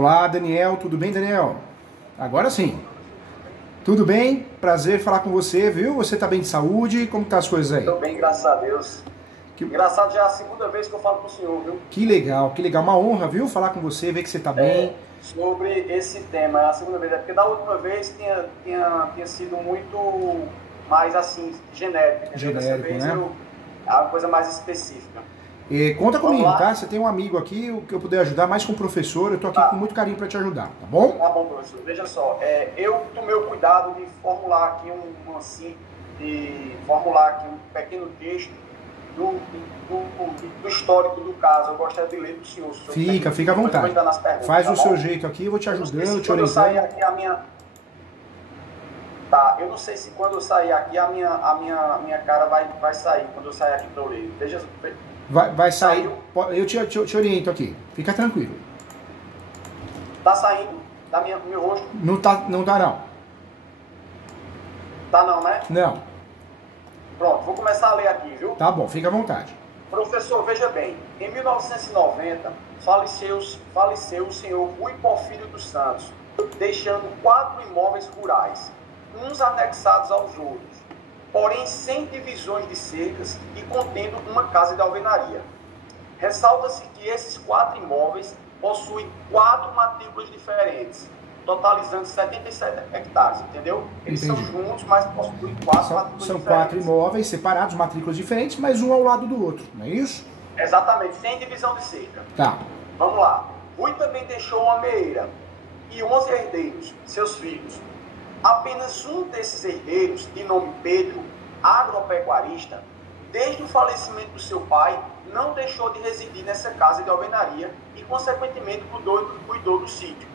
Olá, Daniel. Tudo bem, Daniel? Agora sim. Tudo bem? Prazer falar com você, viu? Você tá bem de saúde? Como tá as coisas aí? Estou bem, graças a Deus. Engraçado, já é a segunda vez que eu falo com o senhor, viu? Que legal, que legal. Uma honra, viu? Falar com você, ver que você tá bem. Sobre esse tema, é a segunda vez. É porque da última vez tinha sido muito mais, assim, genérico. Dessa vez né? é uma coisa mais específica. Conta comigo, tá? Você tem um amigo aqui, o que eu puder ajudar, mais com o professor, eu tô aqui com muito carinho para te ajudar, tá bom? Tá bom, professor. Veja só, eu tomei o cuidado de formular aqui um pequeno texto do histórico do caso. Eu gostaria de ler para o senhor. Fica à vontade. Faz o seu jeito aqui, eu vou te ajudando, te orientando. Eu não sei se quando eu sair aqui a minha cara vai sair, quando eu sair aqui para eu ler. Veja. Vai sair, eu te oriento aqui, fica tranquilo. Tá saindo do meu rosto? Não tá não. Tá não, né? Não. Pronto, vou começar a ler aqui, viu? Tá bom, fica à vontade. Professor, veja bem, em 1990 faleceu o senhor Rui Porfírio dos Santos, deixando 4 imóveis rurais, uns anexados aos outros, porém sem divisões de cercas e contendo uma casa de alvenaria. Ressalta-se que esses 4 imóveis possuem 4 matrículas diferentes, totalizando 77 hectares, entendeu? Eles Entendi. são juntos, mas possuem 4 matrículas são diferentes. 4 imóveis separados, matrículas diferentes, mas um ao lado do outro, não é isso? Exatamente, sem divisão de cerca. Tá. Vamos lá. Rui também deixou uma meira e 11 herdeiros, seus filhos. Apenas um desses herdeiros, de nome Pedro, agropecuarista, desde o falecimento do seu pai, não deixou de residir nessa casa de alvenaria e, consequentemente, cuidou do sítio.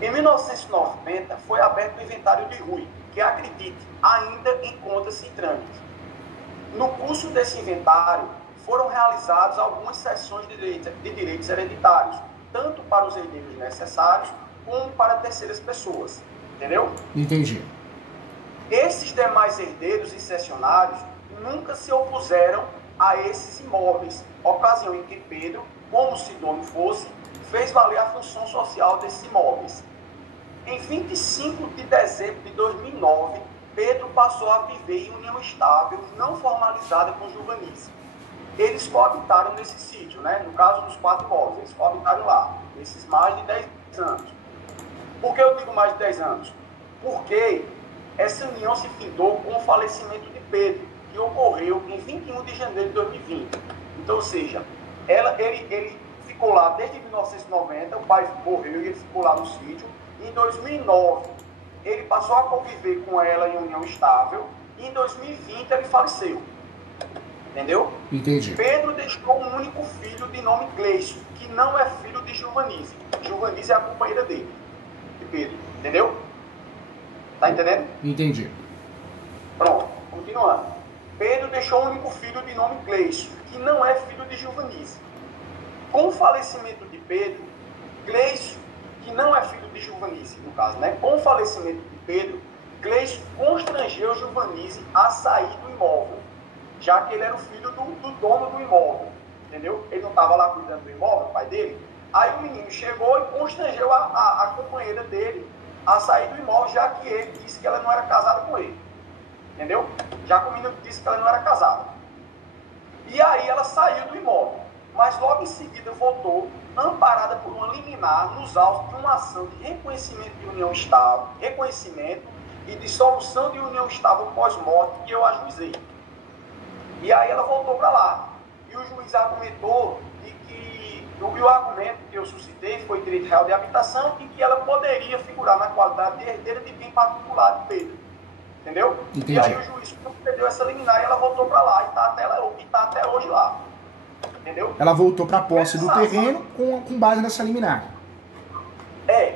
Em 1990, foi aberto o inventário de Rui, que, acredite, ainda encontra-se em trâmite. No curso desse inventário, foram realizadas algumas cessões de direitos hereditários, tanto para os herdeiros necessários, como para terceiras pessoas. Entendeu? Entendi. Esses demais herdeiros e cessionários nunca se opuseram a esses imóveis, ocasião em que Pedro, como se dono fosse, fez valer a função social desses imóveis. Em 25 de dezembro de 2009, Pedro passou a viver em união estável, não formalizada com Giovanice. Eles coabitaram nesse sítio, né? No caso dos 4 imóveis, eles coabitaram lá, nesses mais de 10 anos. Por que eu digo mais de 10 anos? Porque essa união se findou com o falecimento de Pedro, que ocorreu em 21 de janeiro de 2020. Então, ou seja, ele ficou lá desde 1990, o pai morreu e ele ficou lá no sítio. Em 2009, ele passou a conviver com ela em união estável. E em 2020, ele faleceu. Entendeu? Entendi. Pedro deixou um único filho de nome Gleison, que não é filho de Giovanice. Giovanice é a companheira dele. Pedro, entendeu? Tá entendendo? Entendi. Pronto, continuando. Pedro deixou um único filho de nome Gleison, que não é filho de Giovanice. Com o falecimento de Pedro, Gleison, que não é filho de Giovanice, no caso, né? Com o falecimento de Pedro, Gleison constrangeu Giovanice a sair do imóvel, já que ele era o filho do dono do imóvel, entendeu? Ele não estava lá cuidando do imóvel, o pai dele. Aí o menino chegou e constrangeu a companheira dele a sair do imóvel, já que ele disse que ela não era casada com ele. Entendeu? Já que o menino disse que ela não era casada. E aí ela saiu do imóvel, mas logo em seguida voltou, amparada por uma liminar nos autos de uma ação de reconhecimento de união estável, reconhecimento e dissolução de união estável pós-morte que eu ajuizei. E aí ela voltou para lá. E o juiz argumentou o argumento que eu suscitei foi direito real de habitação e que ela poderia figurar na qualidade de herdeira de bem particular de Pedro. Entendeu? Entendi. E aí o juiz concedeu essa liminar e ela voltou para lá e está até hoje lá. Entendeu? Ela voltou para a posse do terreno com base nessa liminar.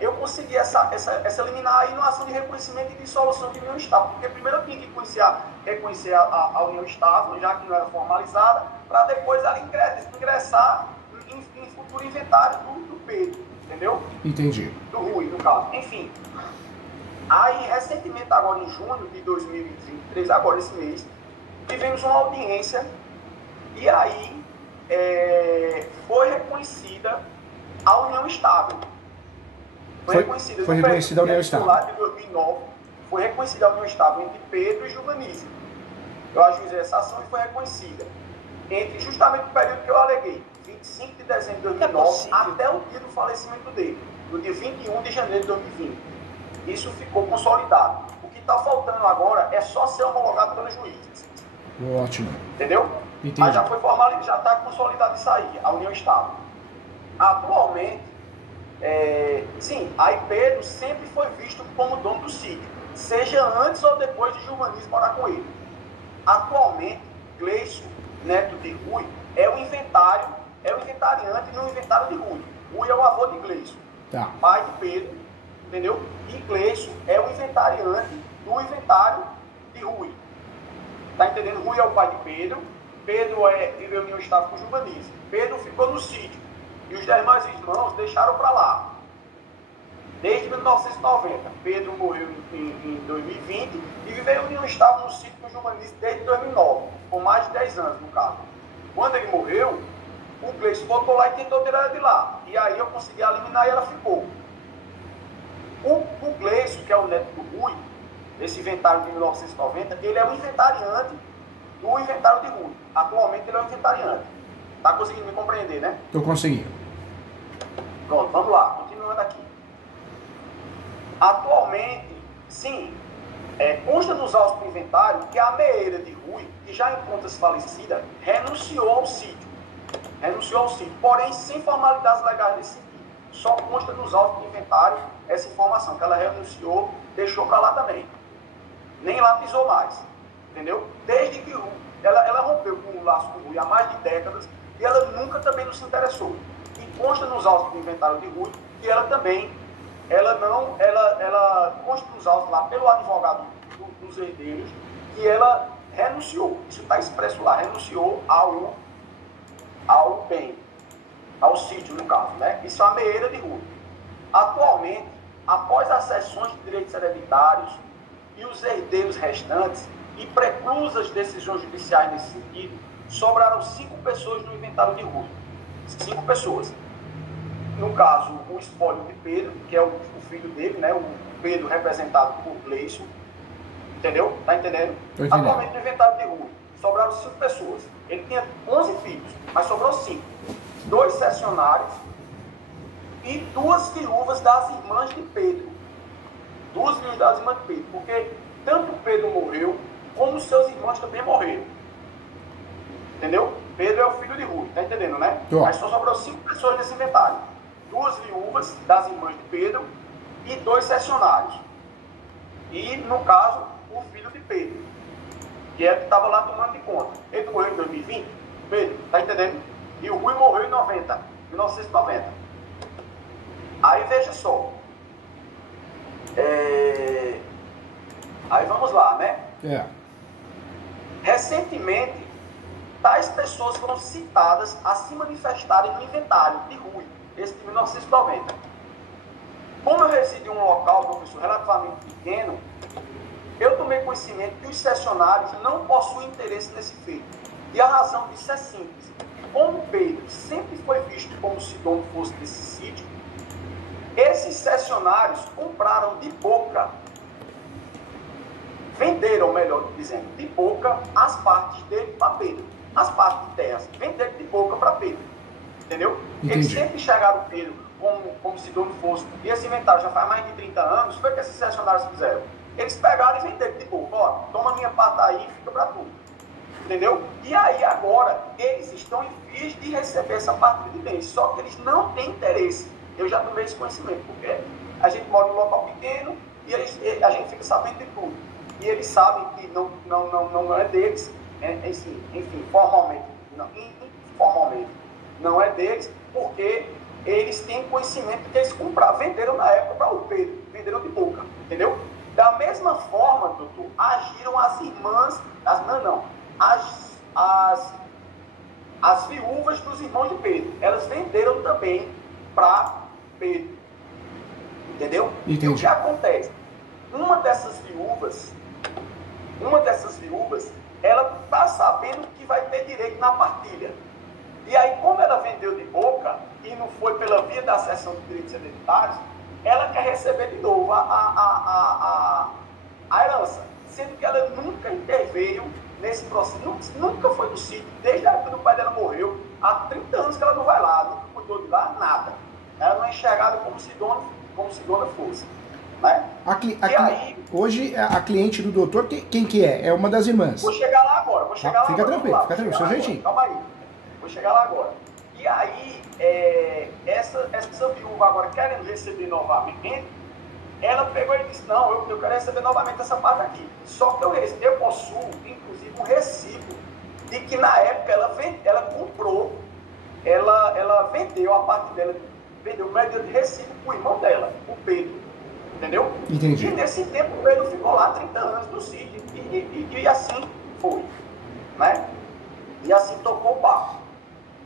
Eu consegui essa liminar aí numa ação de reconhecimento e dissolução de união estável. Porque primeiro eu tinha que reconhecer a união estável, já que não era formalizada, para depois ela ingressar em futuro inventário do Pedro, entendeu? Entendi. Do Rui, no caso. Enfim. Aí, recentemente, agora em junho de 2023, agora esse mês, tivemos uma audiência e aí foi reconhecida a união estável. Foi reconhecida. Foi reconhecida a união estável. Lá de 2009, foi reconhecida a união estável entre Pedro e Giovannize. Eu ajuizei essa ação e foi reconhecida. Entre justamente o período que eu aleguei, 25 de dezembro de 2009, até o dia do falecimento dele, no dia 21 de janeiro de 2020. Isso ficou consolidado. O que está faltando agora é só ser homologado pelo juiz. Ótimo. Entendeu? Entendi. Mas já foi formalizado, já está consolidado isso aí, a união estável. Atualmente, sim, aí Pedro sempre foi visto como dono do sítio, seja antes ou depois de Giovannize morar com ele. Atualmente, Gleison, neto de Rui, é o inventariante no inventário de Rui. Rui é o avô de Gleison, Tá. pai de Pedro, entendeu? E Gleison é o inventariante do inventário de Rui. Tá entendendo? Rui é o pai de Pedro, Pedro viveu em união estável com Giovannize. Pedro ficou no sítio e os demais irmãos deixaram para lá. Desde 1990. Pedro morreu em 2020 e viveu em união estável no sítio com Giovannize desde 2009, por mais de 10 anos no caso. Quando ele morreu, o Gleison voltou lá e tentou tirar ela de lá. E aí eu consegui eliminar e ela ficou. O Gleison, que é o neto do Rui, esse inventário de 1990, ele é o inventariante do inventário de Rui. Atualmente ele é o inventariante. Está conseguindo me compreender, né? Estou conseguindo. Pronto, vamos lá, continuando aqui. Atualmente, sim, consta nos autos do inventário que a meeira de Rui, que já encontra-se falecida, renunciou ao sítio. Porém sem formalidades legais nesse sentido. Só consta nos autos do inventário essa informação, que ela renunciou, deixou para lá também. Nem lá pisou mais. Entendeu? Desde que ela rompeu com o laço com o Rui há mais de décadas e ela nunca também não se interessou. E consta nos autos do inventário de Rui que ela também, ela consta nos autos lá pelo advogado dos herdeiros que ela renunciou. Isso está expresso lá, renunciou ao bem, ao sítio no caso, né? Isso é a meeira de Rui. Atualmente, após as cessões de direitos hereditários e os herdeiros restantes, e preclusas decisões judiciais nesse sentido, sobraram 5 pessoas no inventário de Rui. 5 pessoas. No caso, o espólio de Pedro, que é o filho dele, né? O Pedro representado por Gleison. Entendeu? Tá entendendo? Atualmente no inventário de Rui, sobraram 5 pessoas. Ele tinha 11 filhos, mas sobrou 5. 2 cessionários e 2 viúvas das irmãs de Pedro. 2 viúvas das irmãs de Pedro, porque tanto Pedro morreu, como seus irmãos também morreram. Entendeu? Pedro é o filho de Rui, tá entendendo, né? Mas só sobrou 5 pessoas nesse inventário. 2 viúvas das irmãs de Pedro e 2 cessionários. E, no caso, o filho de Pedro, que é o que estava lá tomando de conta. Ele morreu em 2020, Pedro, tá entendendo? E o Rui morreu em 1990. Aí veja só. Aí vamos lá, né? Recentemente, tais pessoas foram citadas a se manifestarem no inventário de Rui, esse de 1990. Como eu resido em um local, professor, relativamente pequeno, eu tomei conhecimento que os cessionários não possuem interesse nesse feito. E a razão disso é simples. Como Pedro sempre foi visto como se dono fosse desse sítio, esses cessionários compraram de boca, venderam, melhor dizendo, de boca as partes dele para Pedro. As partes de terras, venderam de boca para Pedro. Entendeu? Entendi. Eles sempre enxergaram Pedro como se dono fosse. E esse inventário já faz mais de 30 anos. Foi o que esses cessionários fizeram. Eles pegaram e venderam de boca. Ó, toma minha parte aí e fica para tudo. Entendeu? E aí agora, eles estão em vias de receber essa parte de bens. Só que eles não têm interesse. Eu já tomei esse conhecimento, porque a gente mora em um local pequeno e a gente fica sabendo de tudo. E eles sabem que não é deles, enfim, formalmente, informalmente, não é deles, porque eles têm conhecimento que eles compraram, venderam na época para o Pedro, venderam de boca, entendeu? Da mesma forma, doutor, agiram as irmãs, as viúvas dos irmãos de Pedro, elas venderam também para Pedro, entendeu? Entendi. E o que acontece? Uma dessas viúvas, ela está sabendo que vai ter direito na partilha. E aí, como ela vendeu de boca, e não foi pela via da cessão de direitos hereditários, ela quer receber de novo a herança, sendo que ela nunca interveio nesse processo, nunca foi do sítio, desde a época do pai dela morreu, há 30 anos que ela não vai lá, nunca cuidou de lá, nada. Ela não é enxergada como se dona fosse. Né? Hoje, a cliente do doutor, quem que é? É uma das irmãs. Vou chegar lá agora, Fica tranquilo, seu jeitinho. Calma aí, vou chegar lá agora. E aí, essa viúva agora querendo receber novamente, ela pegou e disse, não, eu quero receber novamente essa parte aqui. Só que eu possuo, inclusive, um recibo de que na época ela comprou, ela vendeu a parte dela, vendeu o médio de recibo para o irmão dela, o Pedro. Entendeu? Entendi. E nesse tempo o Pedro ficou lá 30 anos no sítio e assim foi. Né? E assim tocou o barco.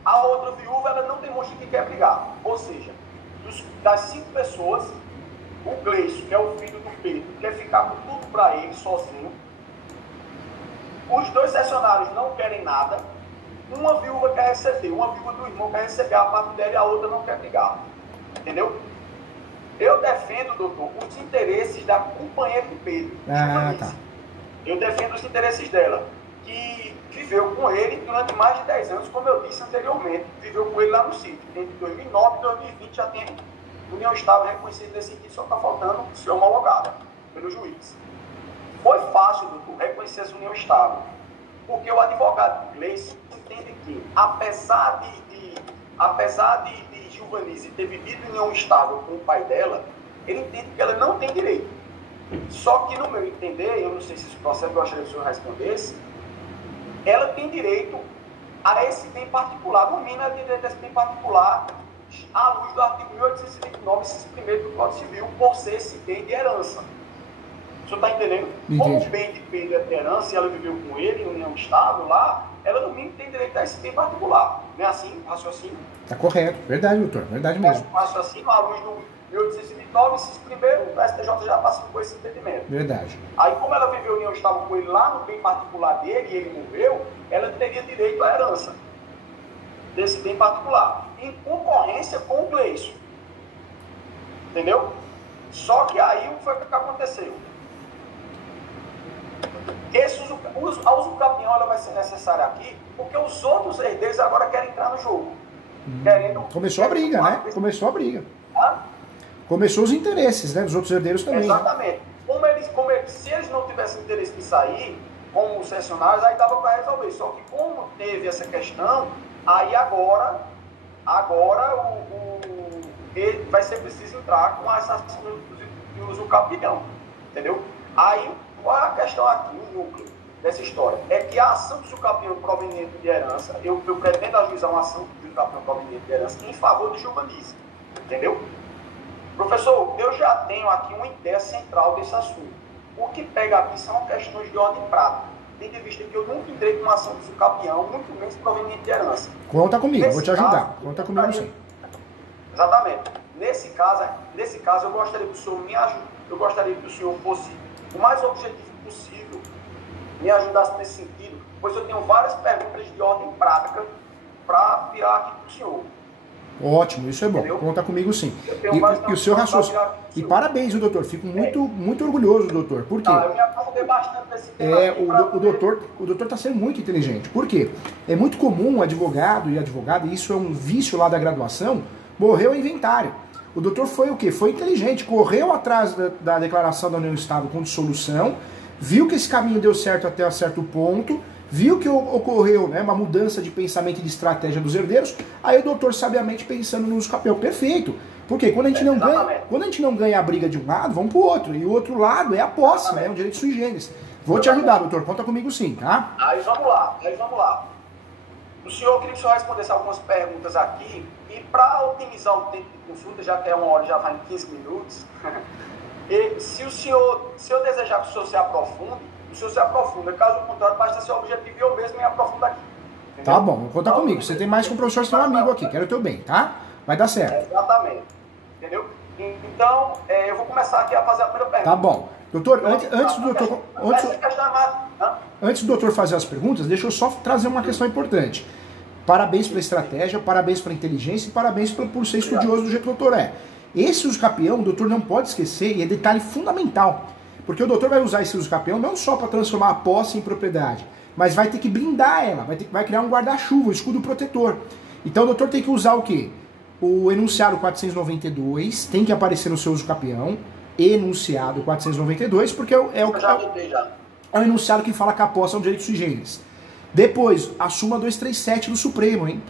A outra viúva, ela não demonstra que quer brigar. Ou seja, das 5 pessoas, o Gleison, que é o filho do Pedro, quer ficar com tudo para ele, sozinho. Os 2 cessionários não querem nada. Uma viúva quer receber, uma viúva do irmão quer receber a parte dela e a outra não quer brigar. Entendeu? Eu defendo, doutor, os interesses da companheira de Pedro. Tá. Eu defendo os interesses dela, que viveu com ele durante mais de 10 anos, como eu disse anteriormente. Viveu com ele lá no sítio. Entre 2009 e 2020 já tem união estável reconhecida nesse sentido, só está faltando ser homologada pelo juiz. Foi fácil, doutor, reconhecer essa união estável, porque o advogado Gleison entende que, apesar de Gilvanice ter vivido em união estável com o pai dela, ele entende que ela não tem direito. Só que, no meu entender, eu não sei se esse processo eu gostaria que o senhor respondesse, ela tem direito a esse bem particular, no mínimo ela tem direito a esse bem particular, à luz do artigo 1829, inciso 1º do Código Civil, por ser esse bem de herança. O senhor está entendendo? Entendi. Como o bem de Pedro é de herança e ela viveu com ele em união estável lá, ela no mínimo tem direito a esse bem particular. Não é assim o raciocínio? Tá correto, verdade, doutor, verdade mesmo. O raciocínio, à luz do 1829, inciso 1º, o STJ já passou por esse entendimento. Verdade. Aí, como ela viveu em união estável com ele lá no bem particular dele e ele morreu, ela teria direito à herança desse bem particular, em concorrência com o Gleison. Entendeu? Só que aí o que foi que aconteceu? A usucapião ela vai ser necessária aqui, porque os outros herdeiros agora querem entrar no jogo. Começou a briga, né? Começou a briga. Começou os interesses, né? Dos outros herdeiros também. Exatamente. Né? Se eles não tivessem interesse de sair, como os cessionários, aí dava para resolver. Só que como teve essa questão, aí agora ele vai ser preciso entrar com essa de usucapião. Entendeu? Aí, qual é a questão aqui, o núcleo dessa história? É que a ação do usucapião proveniente de herança, eu pretendo ajuizar uma ação do usucapião proveniente de herança em favor de Gilvanice. Entendeu? Professor, eu já tenho aqui uma ideia central desse assunto. O que pega aqui são questões de ordem prática, tendo em vista que eu nunca entrei com uma ação de usucapião, muito menos proveniente de herança. Conta comigo, vou te ajudar. Conta comigo sim. Exatamente. Nesse caso, eu gostaria que o senhor me ajude. Eu gostaria que o senhor fosse o mais objetivo possível, me ajudasse nesse sentido, pois eu tenho várias perguntas de ordem prática para virar aqui para o senhor. Ótimo, isso é bom. Entendeu? Conta comigo sim. E o seu raciocínio. E parabéns, doutor. Fico muito orgulhoso, doutor. Por quê? Eu me aprofundei bastante nesse tema. O doutor está sendo muito inteligente. Por quê? É muito comum o advogado e advogada, e isso é um vício lá da graduação, morreu o inventário. O doutor foi o quê? Foi inteligente, correu atrás da declaração da união estável com dissolução, viu que esse caminho deu certo até um certo ponto, viu que ocorreu, né, uma mudança de pensamento e de estratégia dos herdeiros, aí o doutor sabiamente pensando no usucapião. Perfeito. Porque quando a gente não ganha a briga de um lado, vamos pro outro. E o outro lado é a posse, né, o direito sui generis. Vou te ajudar, doutor. Conta comigo sim, tá? Aí vamos lá. O senhor, eu queria que o senhor respondesse algumas perguntas aqui, e para otimizar o tempo de consulta, já que é 1 hora, já vai em 15 minutos, se eu desejar que o senhor se aprofunde, o senhor se aprofunda. Caso contrário, basta ser objetivo e eu mesmo me aprofundo aqui. Entendeu? Tá bom, conta comigo. Você tem mais que um professor, você tem um amigo aqui. Quero o teu bem, tá? Vai dar certo. Exatamente. Entendeu? Então, eu vou começar aqui a fazer a primeira pergunta. Tá bom. Doutor, antes do doutor fazer as perguntas, deixa eu só trazer uma questão importante. Parabéns pela estratégia, parabéns pela inteligência e parabéns por ser estudioso do jeito que o doutor é. Esse usucapião o doutor não pode esquecer, e é detalhe fundamental, porque o doutor vai usar esse usucapião não só para transformar a posse em propriedade, mas vai ter que blindar ela, vai criar um guarda-chuva, um escudo protetor. Então o doutor tem que usar o quê? O enunciado 492 tem que aparecer no seu usucapião, enunciado 492, porque é o enunciado que fala que a posse é um direito sui generis. Depois, a súmula 237 do Supremo, hein?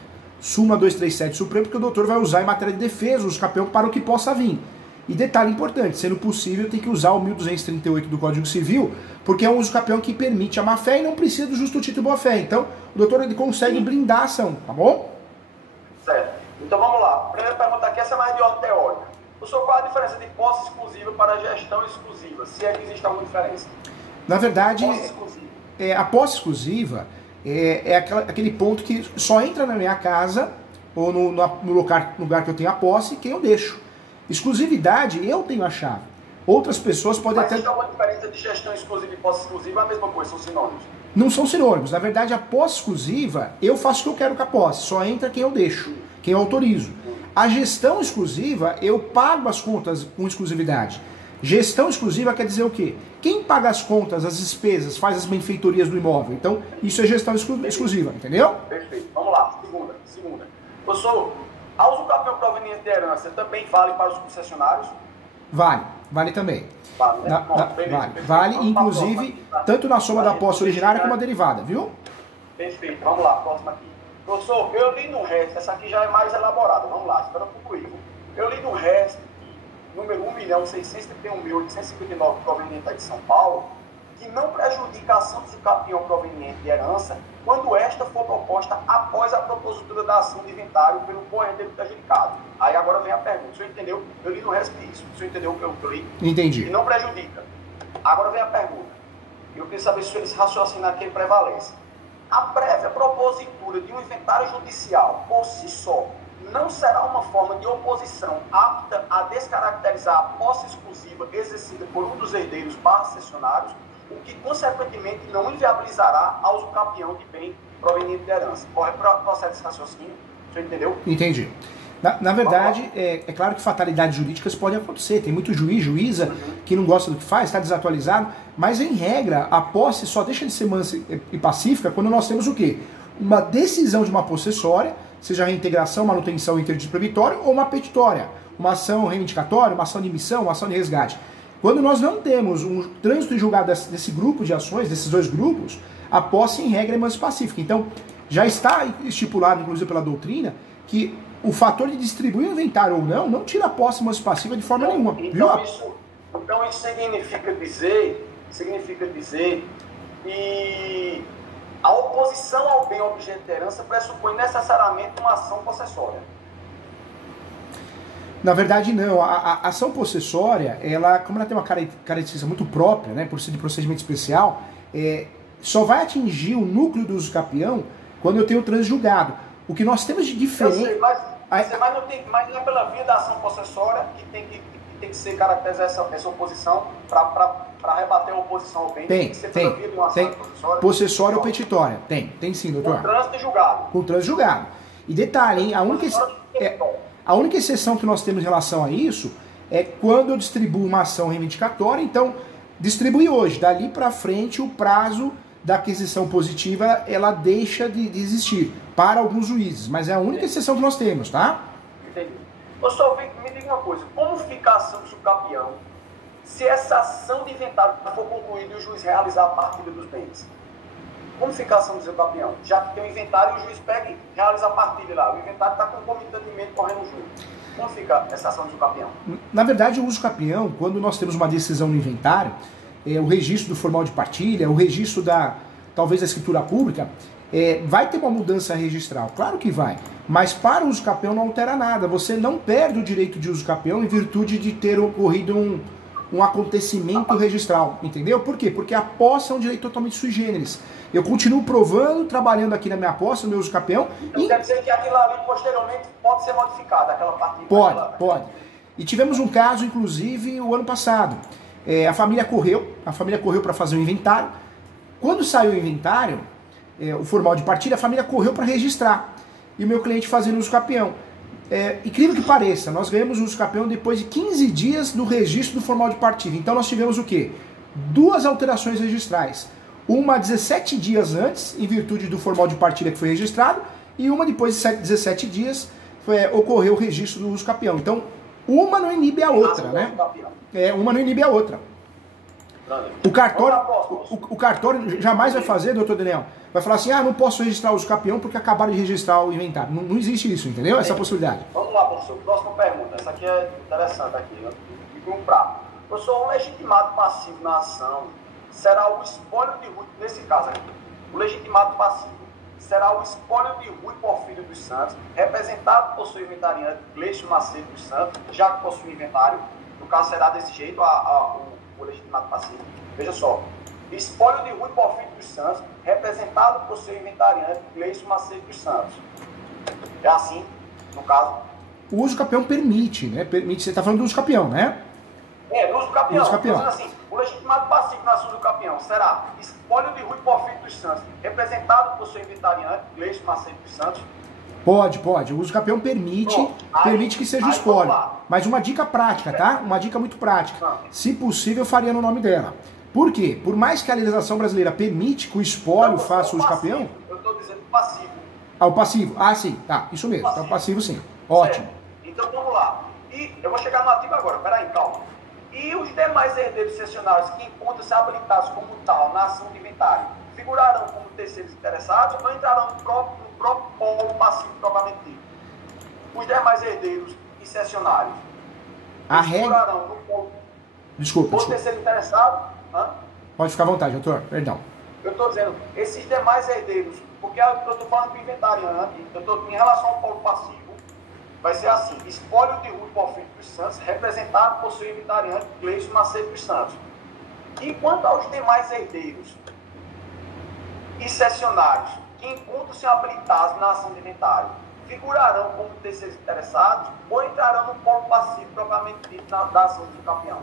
Súmula 237 do Supremo, porque o doutor vai usar em matéria de defesa o usucapião para o que possa vir. E detalhe importante, sendo possível, tem que usar o 1238 do Código Civil, porque é um usucapião que permite a má-fé e não precisa do justo título e boa-fé. Então, o doutor ele consegue blindar a ação, tá bom? Certo. Então vamos lá. Primeira pergunta aqui, essa é mais de ordem teórica. Professor, qual a diferença de posse exclusiva para gestão exclusiva? Se é que existe alguma diferença? Na verdade, Posse exclusiva. a posse exclusiva é aquele ponto que só entra na minha casa ou no lugar que eu tenho a posse quem eu deixo. Exclusividade, eu tenho a chave. Outras pessoas podem Mas até... existe alguma diferença de gestão exclusiva e posse exclusiva? É a mesma coisa, são sinônimos. Não são sinônimos. Na verdade, a posse exclusiva, eu faço o que eu quero com a posse. Só entra quem eu deixo, quem eu autorizo. A gestão exclusiva, eu pago as contas com exclusividade. Gestão exclusiva quer dizer o quê? Quem paga as contas, as despesas, faz as benfeitorias do imóvel. Então, isso é gestão exclusiva, entendeu? Perfeito. Vamos lá. Segunda. Professor, a usucapião proveniente de herança também vale para os concessionários? Vale também. Vale, né? Vale, inclusive, tanto na soma da posse originária como a derivada, viu? Perfeito. Vamos lá, próxima aqui. Professor, eu li no resto, essa aqui já é mais elaborada. Vamos lá, espera concluir. Eu li no resto, número 1.631.859 proveniente de São Paulo, que não prejudica a ação do usucapião proveniente de herança quando esta for proposta após a propositura da ação de inventário pelo corredeiro prejudicado. Aí agora vem a pergunta. O senhor entendeu? Eu li no resto disso. O senhor entendeu o que eu li? Entendi. Que não prejudica. Agora vem a pergunta. Eu queria saber se esse raciocínio aqui prevalece. A prévia propositura de um inventário judicial, por si só, não será uma forma de oposição apta a descaracterizar a posse exclusiva exercida por um dos herdeiros /cessionários, o que, consequentemente, não inviabilizará ao usucapião de bem proveniente de herança. Corre para o processo de raciocínio. Você entendeu? Entendi. Na verdade, é claro que fatalidades jurídicas podem acontecer. Tem muito juíza, que não gosta do que faz, está desatualizado, mas, em regra, a posse só deixa de ser mansa e pacífica quando nós temos o quê? Uma decisão de uma possessória, seja reintegração, manutenção e interdito proibitório, ou uma petitória, uma ação reivindicatória, uma ação de emissão, uma ação de resgate. Quando nós não temos um trânsito em julgado desse grupo de ações, desses dois grupos, a posse, em regra, é mansa e pacífica. Então, já está estipulado, inclusive pela doutrina, que o fator de distribuir o inventário ou não tira a posse mansa e pacífica de forma nenhuma. Então isso significa dizer que a oposição ao bem objeto de herança pressupõe necessariamente uma ação possessória. Na verdade, não. A ação possessória, como ela tem uma característica muito própria, né, por ser de procedimento especial, só vai atingir o núcleo do usucapião quando eu tenho o trânsito julgado. O que nós temos de diferente... Eu sei, mas não é pela via da ação possessória que tem que ser caracterizada essa oposição para rebater a oposição ao bem. Tem que ser pela via de uma ação possessória. Possessória ou petitória? Tem sim, doutor. Com trânsito julgado. Com trânsito julgado. E detalhe, hein, a única exceção que nós temos em relação a isso é quando eu distribuo uma ação reivindicatória. Então, distribui hoje, dali para frente o prazo da aquisição positiva, ela deixa de existir para alguns juízes, mas é a única exceção que nós temos, tá? Entendi. Professor, me diga uma coisa, como fica a ação do usucapião se essa ação de inventário for concluída e o juiz realizar a partilha dos bens? Como fica a ação do usucapião? Já que tem o inventário e o juiz pega e realiza a partilha lá, o inventário está concomitantemente correndo junto. Como fica essa ação do usucapião? Na verdade, o usucapião, quando nós temos uma decisão no inventário, o registro do formal de partilha, o registro talvez da escritura pública, vai ter uma mudança registral, claro que vai, mas para o usucapião não altera nada, você não perde o direito de usucapião em virtude de ter ocorrido um acontecimento registral, entendeu? Por quê? Porque a posse é um direito totalmente sui generis. Eu continuo provando, trabalhando aqui na minha posse, no meu usucapião. Então quer dizer que aquilo ali posteriormente pode ser modificado, aquela partilha? Pode. E tivemos um caso, inclusive, o ano passado. A família correu para fazer o inventário. Quando saiu o inventário, o formal de partilha, a família correu para registrar. E o meu cliente fazendo usucapião. incrível que pareça, nós ganhamos o uso campeão depois de 15 dias do registro do formal de partida. Então nós tivemos o quê? 2 alterações registrais. Uma 17 dias antes, em virtude do formal de partida que foi registrado, e uma depois de 17 dias ocorreu o registro do uso campeão. Então, uma não inibe a outra, né? Uma não inibe a outra. O cartório jamais vai fazer, doutor Daniel, vai falar assim, não posso registrar o uso campeão porque acabaram de registrar o inventário. Não existe isso, entendeu? Essa possibilidade. Vamos lá, professor. Próxima pergunta. Essa aqui é interessante aqui. Professor, o legitimado passivo na ação será o espólio de Rui, nesse caso aqui, o legitimado passivo será o espólio de Rui Porfírio dos Santos, representado por seu inventariante Gleison Macedo dos Santos, já que possui inventário. No caso, será desse jeito o legitimado passivo. Veja só, espólio de Rui Porfírio dos Santos, representado por seu inventariante Gleison Macedo dos Santos. É assim, no caso. O uso campeão permite, né? Permite, você está falando do uso campeão, né? Do uso campeão. Então, assim, o legitimado passivo na ação do campeão será espólio de Rui Porfírio dos Santos, representado por seu inventariante Gleison Macedo dos Santos. Pode. O uso campeão permite que seja o espólio. Mas uma dica prática, tá? Uma dica muito prática. Se possível, eu faria no nome dela. Por quê? Por mais que a legislação brasileira permite que o espólio faça o uso campeão... Eu estou dizendo passivo. O passivo. Sim. Tá, isso mesmo. Então, passivo sim. Ótimo. Então, vamos lá. E eu vou chegar no artigo agora. Peraí, calma. E os demais herdeiros cessionários que encontram-se habilitados como tal na ação de inventário figurarão como terceiros interessados ou entrarão no próprio polo passivo propriamente dito? Os demais herdeiros e cessionários figurarão no polo... Desculpa. Terceiro interessado? Pode ficar à vontade, doutor. Perdão. Eu estou dizendo, esses demais herdeiros, porque eu estou falando do inventariante, em relação ao polo passivo, vai ser assim, espólio de Rui Porfírio dos Santos, representado por seu inventariante Gleison Macedo dos Santos. E quanto aos demais herdeiros e cessionários que encontram-se habilitados na ação de inventário, figurarão como terceiros interessados ou entrarão no polo passivo propriamente dito da ação do campeão?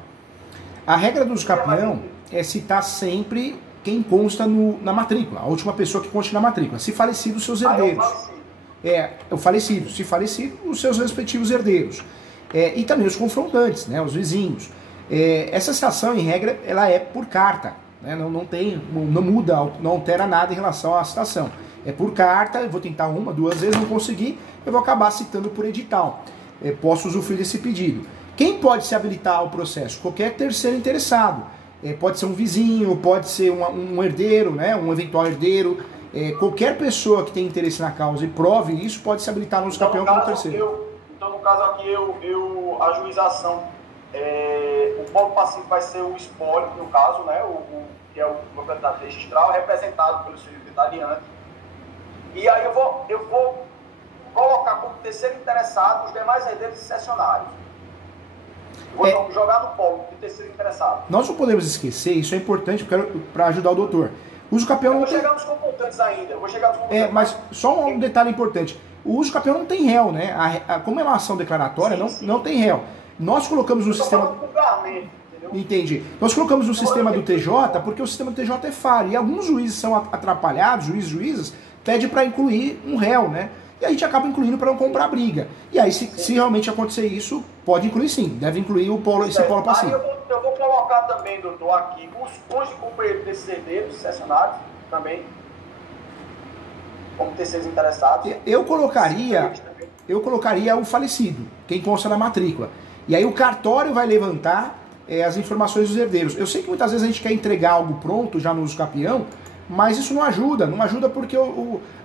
A regra do uso campeão é citar sempre quem consta na matrícula, a última pessoa que conste na matrícula. Se falecido, os seus herdeiros. O falecido. Se falecido, os seus respectivos herdeiros. E também os confrontantes, né, os vizinhos. Essa citação, em regra, ela é por carta. Né, não muda, não altera nada em relação à citação. É por carta, eu vou tentar 1, 2 vezes, não conseguir, eu vou acabar citando por edital. Posso usufruir desse pedido. Quem pode se habilitar ao processo? Qualquer terceiro interessado. Pode ser um vizinho, pode ser um herdeiro, né, um eventual herdeiro. Qualquer pessoa que tem interesse na causa e prove isso pode se habilitar no uso campeão como terceiro. Então, no caso aqui, a juização, o polo passivo vai ser o espólio, no caso, né, que é o proprietário registral, representado pelo seu inventariante. E aí eu vou colocar como terceiro interessado os demais herdeiros e cessionários. Vou jogar no polo de terceiro interessado. Nós não podemos esquecer, isso é importante para ajudar o doutor. O uso campeão não tem... Eu vou chegar nos confrontantes ainda. Mas só um detalhe importante. O uso campeão não tem réu, né? Como é uma ação declaratória, não tem réu. Nós colocamos no sistema... Entendi. Nós colocamos no sistema do TJ porque o sistema do TJ é falho. E alguns juízes são atrapalhados, juízes, pede para incluir um réu, né? E a gente acaba incluindo para não comprar briga. E aí, se realmente acontecer isso, pode incluir sim. Deve incluir esse polo passivo. Aí eu vou colocar também, doutor, aqui os cônjuges e companheiros desses herdeiros, cessionários, também, como terceiros interessados. Eu colocaria o falecido, quem consta na matrícula. E aí o cartório vai levantar as informações dos herdeiros. Eu sei que muitas vezes a gente quer entregar algo pronto já no uso campeão, mas isso não ajuda porque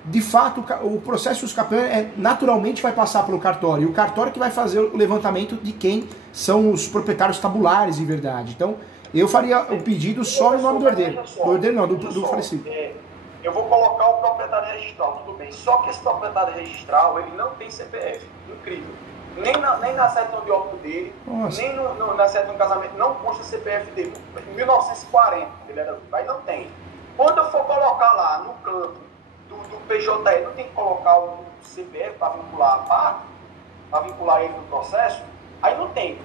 de fato o processo de uso campeão naturalmente vai passar pelo cartório, e o cartório que vai fazer o levantamento de quem são os proprietários tabulares de verdade. Então eu faria o pedido só no nome do herdeiro. Do herdeiro não, do falecido. Eu vou colocar o proprietário registral, tudo bem. Só que esse proprietário registral, ele não tem CPF. Incrível. Nem na certidão de óbito dele, nem na certidão de casamento, não consta CPF dele. Em 1940, ele era vivo, aí não tem. Quando eu for colocar lá no campo do PJE, não tem que colocar o CPF para vincular a parte, para vincular ele no processo, aí não tem.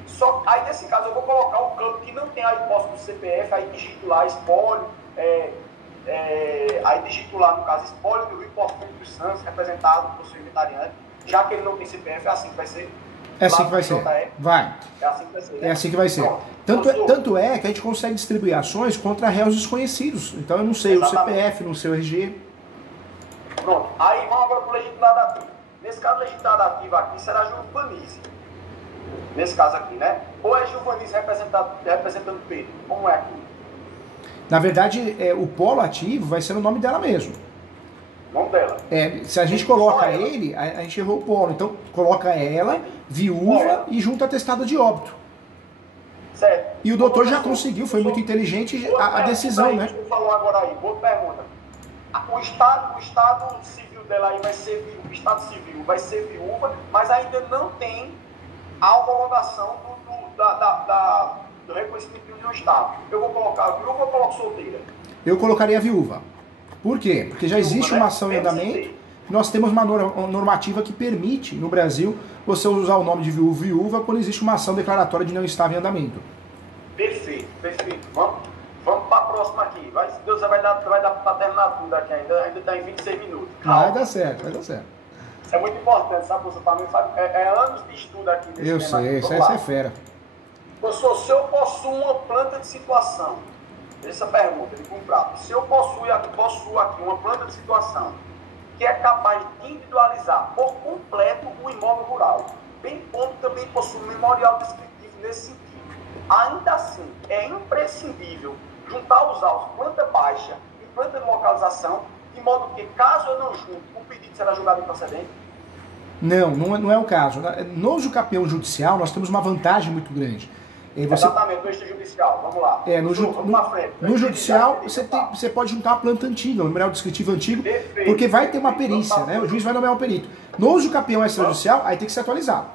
Aí nesse caso eu vou colocar o campo que não tem a hipótese do CPF, aí digito lá espólio, aí digito lá no caso espólio do Rui Porfírio dos Santos, representado por seu inventariante, já que ele não tem CPF, é assim que vai ser? É assim que vai ser. Vai. É assim que vai ser, né? É assim que vai ser. Tanto é que a gente consegue distribuir ações contra réus desconhecidos. Então eu não sei exatamente. O CPF, não sei o RG. Pronto. Aí vamos agora para o legislado ativo. Nesse caso, o legislado ativo aqui será Gilvanise. Nesse caso aqui, né? Ou é Gilvanise representando Pedro? Como é aqui? Na verdade, o polo ativo vai ser o nome dela mesmo. O nome dela. Se a gente coloca ele, a gente errou o polo. Então, coloca ela, viúva e junto atestado de óbito. Certo. E o doutor já conseguiu, foi muito inteligente a decisão, né? Você falou agora aí, boa pergunta. O estado civil dela aí vai ser viúva, o estado civil vai ser viúva, mas ainda não tem a homologação do reconhecimento de um estado. Eu vou colocar viúva ou eu coloco solteira? Eu colocaria viúva. Por quê? Porque já existe uma ação em andamento. Nós temos uma normativa que permite, no Brasil, você usar o nome de viúva quando existe uma ação declaratória de não estar em andamento. Perfeito, perfeito. Vamos para a próxima aqui. Deus vai dar para terminar tudo aqui ainda está em 26 minutos. Calma. Vai dar certo, vai dar certo. Isso é muito importante, sabe, professor? Para mim, é anos de estudo aqui. Eu sei, isso é fera. Professor, se eu possuo uma planta de situação, essa pergunta, ele comprar. Se eu possuo aqui uma planta de situação que é capaz de individualizar por completo o imóvel rural, bem como também possui um memorial descritivo nesse sentido, ainda assim é imprescindível juntar os autos planta baixa e planta de localização, de modo que, caso eu não junte, o pedido será julgado improcedente? Não é o caso. No jucapeão judicial, nós temos uma vantagem muito grande. Exatamente, no extrajudicial, vamos lá. No judicial, você pode juntar a planta antiga, o memorial descritivo antigo, porque vai ter uma perícia, né? O juiz vai nomear um perito. No jucapeão extrajudicial, aí tem que ser atualizado.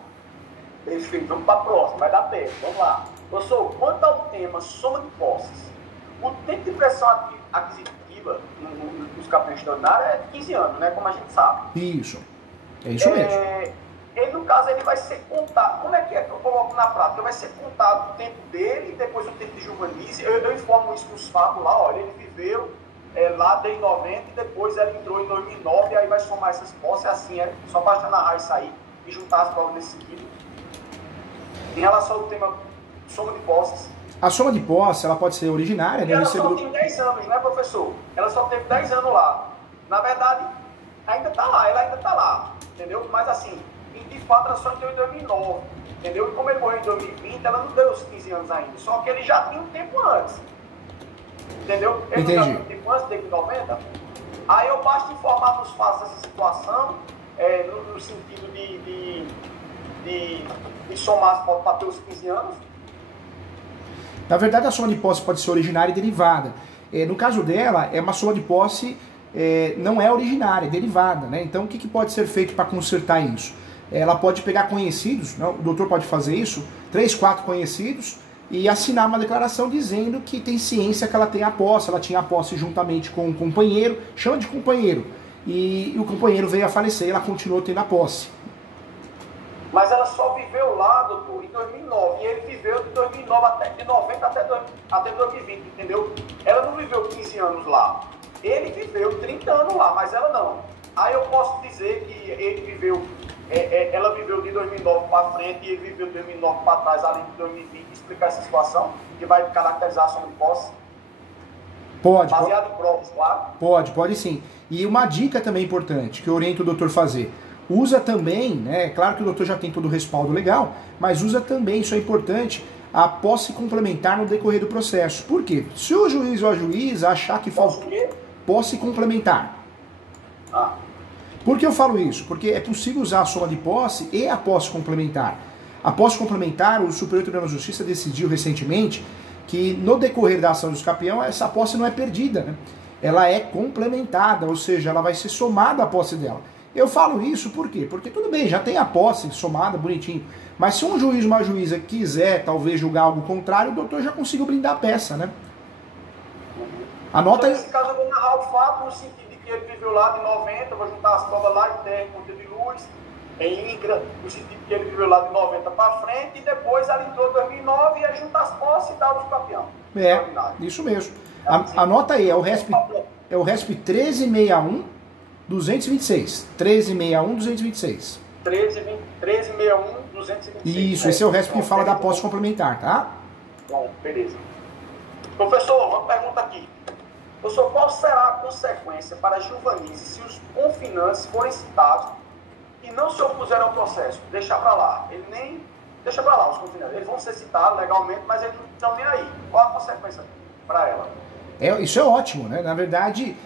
Perfeito, vamos para a próxima, vai dar tempo, vamos lá. Professor, quanto ao tema soma de posses, o tempo de pressão aquisitiva nos jucapeões extraordinários é 15 anos, né? Como a gente sabe. Isso, é isso mesmo. Ele, no caso, ele vai ser contado. Como é que eu coloco na prática? Vai ser contado o tempo dele e depois o tempo de Gilvanise. Eu informo isso nos fatos lá, olha, ele viveu lá desde 90 e depois ela entrou em 2009 e aí vai somar essas posses, assim, só basta narrar isso aí e juntar as provas nesse sentido. Em relação ao tema soma de posses. A soma de posse, ela pode ser originária, né? Ela só tem 10 anos, né, professor? Ela só teve 10 anos lá. Na verdade, ainda está lá, ela ainda está lá, entendeu? Mas assim, de fato, ela só entrou em 2009, entendeu? E como ele morreu em 2020, ela não deu os 15 anos ainda. Só que ele já tinha um tempo antes, entendeu? Ele Entendi. já tinha um tempo antes, desde 90. Aí eu basta informar nos fatos essa situação, no sentido de somar para ter os 15 anos. Na verdade, a soma de posse pode ser originária e derivada. No caso dela, é uma soma de posse, não é originária, é derivada, né? Então, o que pode ser feito para consertar isso? Ela pode pegar conhecidos, o doutor pode fazer isso, 3, 4 conhecidos, e assinar uma declaração dizendo que tem ciência que ela tem a posse, ela tinha a posse juntamente com um companheiro, chama de companheiro, e o companheiro veio a falecer e ela continuou tendo a posse. Mas ela só viveu lá, doutor, em 2009, e ele viveu de 2009 de 90 até 2020, entendeu? Ela não viveu 15 anos lá, ele viveu 30 anos lá, mas ela não. Aí eu posso dizer que ele viveu... ela viveu de 2009 para frente e ele viveu de 2009 para trás, além de 2020, explicar essa situação que vai caracterizar a soma de posse? Pode. Baseado em provas, claro? Pode sim. E uma dica também importante, que eu oriento o doutor a fazer. Usa também, né, claro que o doutor já tem todo o respaldo legal, mas usa também, isso é importante, a posse complementar no decorrer do processo. Por quê? Se o juiz ou a juíza achar que falta... Posse complementar. Por que eu falo isso? Porque é possível usar a soma de posse e a posse complementar. A posse complementar, o Superior Tribunal de Justiça decidiu recentemente que no decorrer da ação do escapeão, essa posse não é perdida, né? Ela é complementada, ou seja, ela vai ser somada à posse dela. Eu falo isso por quê? Porque tudo bem, já tem a posse somada, bonitinho. Mas se um juiz ou uma juíza quiser, talvez, julgar algo contrário, o doutor já conseguiu blindar a peça, né? Anota aí. Nesse caso, eu vou narrar o fato no sentido de que ele viveu lá de 90, vou juntar as provas lá em terra, conta de luz, em INCRA, no sentido de que ele viveu lá de 90 para frente, e depois ela entrou em 2009 e aí juntar as posses e dar o campeão. Isso mesmo. Anota aí, é o RESP 1361 226. 1361 226. 1361-226. Isso, esse é o resto que fala da posse complementar, tá? Bom, beleza. Professor, uma pergunta aqui. Professor, qual será a consequência para Giovannize se os confinantes forem citados e não se opuseram ao processo? Deixa para lá. Ele nem... Deixa para lá os confinantes. Eles vão ser citados legalmente, mas eles não estão nem aí. Qual a consequência para ela? Isso é ótimo, né? Na verdade,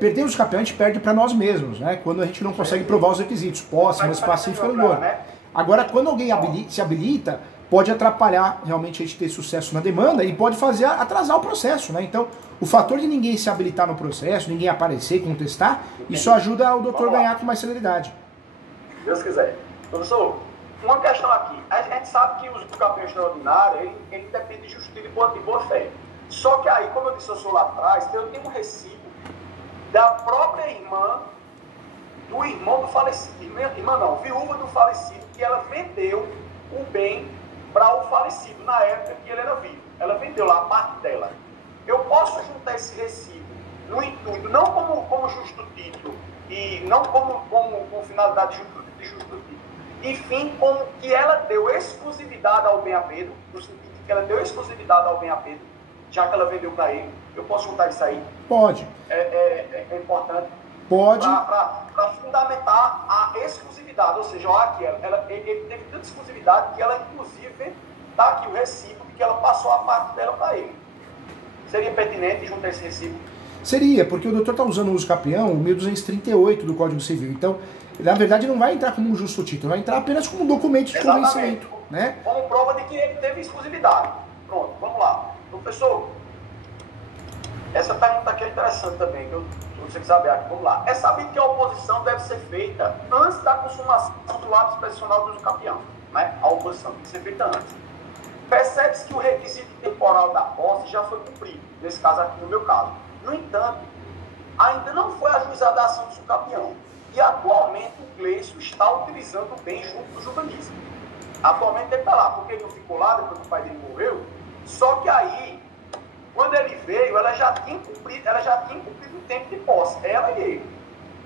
perder os campeões a gente perde para nós mesmos, né? Quando a gente não consegue provar os requisitos. Posse, mas pacífica no gol. Né? Agora, quando alguém se habilita, pode atrapalhar realmente a gente ter sucesso na demanda e pode fazer atrasar o processo, né? Então, o fator de ninguém se habilitar no processo, ninguém aparecer, contestar, isso ajuda o doutor a ganhar com mais celeridade. Deus quiser. Professor, uma questão aqui. A gente sabe que o campeão extraordinário, ele depende de justiça e boa fé. Só que aí, como eu disse, eu sou lá atrás, eu tenho um recibo da própria irmã, do irmão do falecido. Irmã não, viúva do falecido, que ela vendeu o bem para o falecido na época que ele era vivo. Ela vendeu lá a parte dela. Eu posso juntar esse recibo no intuito, não como justo título, e não como finalidade de justo título, enfim, como que ela deu exclusividade ao bem a Pedro, no sentido de que ela deu exclusividade ao bem a Pedro, já que ela vendeu para ele. Eu posso juntar isso aí? Pode. É importante. Pode. Para fundamentar a exclusividade. Ou seja, olha aqui, ele teve tanta exclusividade que ela, inclusive, está aqui o recibo de que ela passou a parte dela para ele. Seria pertinente juntar esse recibo? Seria, porque o doutor está usando o uso capião, o 1238 do Código Civil. Então, na verdade, não vai entrar como um justo título, vai entrar apenas como um documento de convencimento. Né? Como prova de que ele teve exclusividade. Pronto, vamos lá. Professor, essa pergunta aqui é interessante também, que você quiser saber aqui. Vamos lá. É sabido que a oposição deve ser feita antes da consumação do ato expressional do uso capião. Né? A oposição tem que ser feita antes. Percebe-se que o requisito temporal da posse já foi cumprido, nesse caso aqui, no meu caso. No entanto, ainda não foi ajuizada a ação do subcampeão. E atualmente o Gleison está utilizando o bem junto do Giovannize. Atualmente ele está lá, porque ele não ficou lá depois que o pai dele morreu. Só que aí, quando ele veio, ela já tinha cumprido o tempo de posse, ela e ele.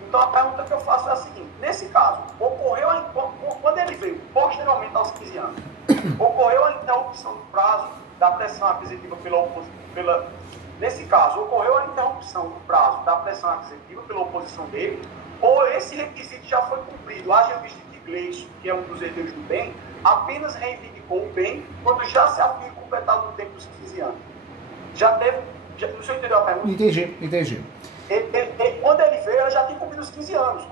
Então a pergunta que eu faço é a seguinte: nesse caso, ocorreu quando ele veio, posteriormente aos 15 anos, ocorreu a interrupção do prazo da pressão aquisitiva nesse caso, ocorreu a interrupção do prazo da pressão aquisitiva pela oposição dele, ou esse requisito já foi cumprido? Haja visto que Gleison, que é um dos herdeiros do bem, apenas reivindicou o bem quando já se havia completado o tempo dos 15 anos. Já teve... o senhor entendeu a pergunta? Entendi. Quando ele veio, ela já tinha cumprido os 15 anos.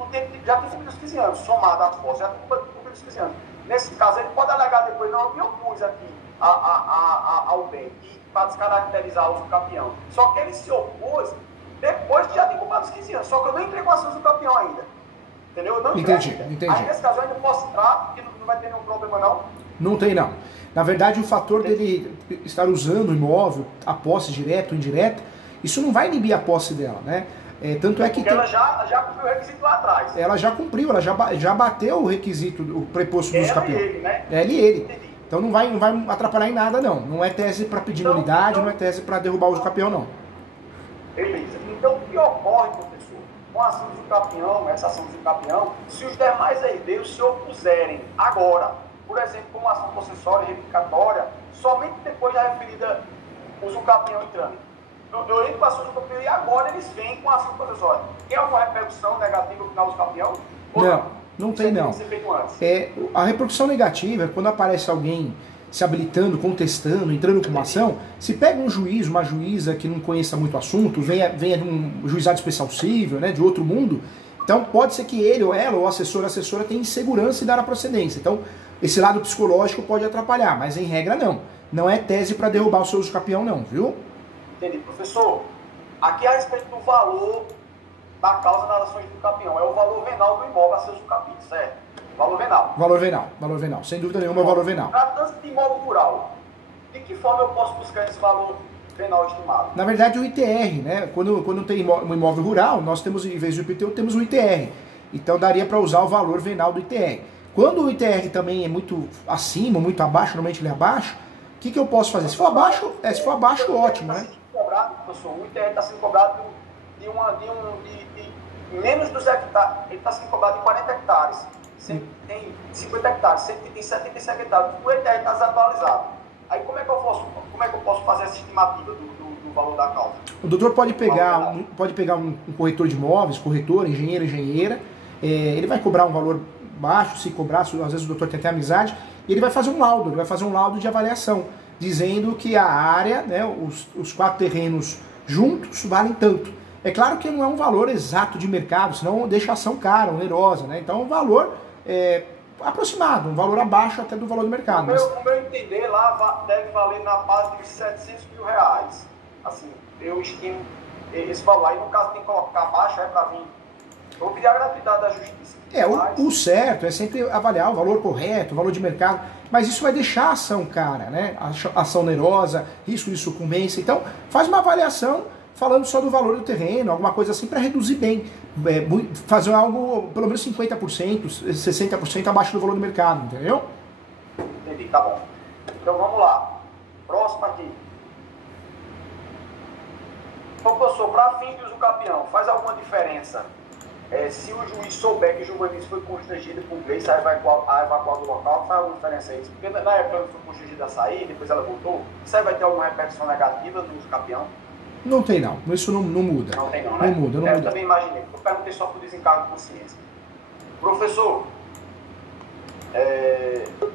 Já tinha cumprido os 15 anos, somado à posse, já tinha cumprido os 15 anos. Nesse caso, ele pode alegar depois, não, eu me opus aqui ao bem, para descaracterizar o usucapião. Só que ele se opôs depois que já tinha cumprido os 15 anos. Só que eu não entrei com a ação do usucapião ainda. Entendeu? Eu não entrei ainda. Aí, nesse caso, eu ainda posso entrar, porque não vai ter nenhum problema, não. Não tem, não. Na verdade, o fator dele estar usando o imóvel, a posse direta ou indireta, isso não vai inibir a posse dela, né? Tanto é que porque ela já cumpriu o requisito lá atrás. Ela já cumpriu, ela já bateu o requisito, o preposto do usucapião. Ele, né? Ela e ele. Entendi. Então não vai atrapalhar em nada, não. Não é tese para pedir nulidade, não é tese para derrubar o usucapião, não. Beleza. Então, o que ocorre, professor, com a ação do usucapião, essa ação do usucapião, se os demais herdeiros se opuserem agora, por exemplo, como ação possessória e reivindicatória, somente depois da referida usucapião entrando. Eu entro com a ação do usucapião e agora eles vêm com a ação possessória. Tem alguma repercussão negativa no final do usucapião? Não tem, não. Tem que ser feito antes. A repercussão negativa é quando aparece alguém se habilitando, contestando, entrando com uma ação. Se pega um juiz, uma juíza que não conheça muito o assunto, venha de um juizado especial civil, né, de outro mundo, então pode ser que ele ou ela, ou a assessora tenha insegurança em dar a procedência. Então, esse lado psicológico pode atrapalhar, mas em regra não. Não é tese para derrubar o seu usucapião, não, viu? Entendi. Professor, aqui a respeito do valor da causa das ações do usucapião, é o valor venal do imóvel a ser usucapido, certo? Valor venal. Valor venal. Sem dúvida nenhuma, é o valor venal. Tratando-se de imóvel rural, de que forma eu posso buscar esse valor venal estimado? Na verdade, o ITR, né? Quando tem um imóvel rural, nós temos, em vez do IPTU, temos o ITR. Então, daria para usar o valor venal do ITR. Quando o ITR também é muito acima, muito abaixo, normalmente ele é abaixo, o que eu posso fazer? Se for abaixo, ótimo, né? O ITR está sendo cobrado de menos dos hectares, ele está sendo cobrado de 40 hectares, tem 50 hectares, tem 77 hectares, o ETR está desatualizado. Aí como é que eu posso fazer essa estimativa do valor da causa? O doutor pode pegar um corretor de imóveis, corretor, engenheira, ele vai cobrar um valor baixo, se cobrar, às vezes o doutor tem até amizade, e ele vai fazer um laudo de avaliação, dizendo que a área, né, os 4 terrenos juntos valem tanto. É claro que não é um valor exato de mercado, senão deixa a ação cara, onerosa, né? Então é um valor aproximado, um valor abaixo até do valor do mercado. No meu entender, lá deve valer na base de R$700 mil. Assim, eu estimo esse valor. Aí, no caso, tem que colocar abaixo, para vir. Eu vou pedir a gratuidade da justiça. O certo é sempre avaliar o valor correto, o valor de mercado, mas isso vai deixar a ação cara, né? A ação onerosa, risco de sucumbência. Então, faz uma avaliação falando só do valor do terreno, alguma coisa assim, para reduzir bem. Fazer algo, pelo menos 50%, 60% abaixo do valor do mercado, entendeu? Entendi, tá bom. Então vamos lá. Próximo aqui. Professor, para fim de usucapião, faz alguma diferença se o juiz souber que Giovannis foi constrangido por Gleice a evacuar do local? Faz alguma diferença isso? Porque na época ela foi constrangida a sair, depois ela voltou. Isso aí vai ter alguma repercussão negativa no usucapião? Não tem não, isso não muda. Não tem não, né? Não muda. Eu também imaginei, eu perguntei só por desencargo de consciência. Professor,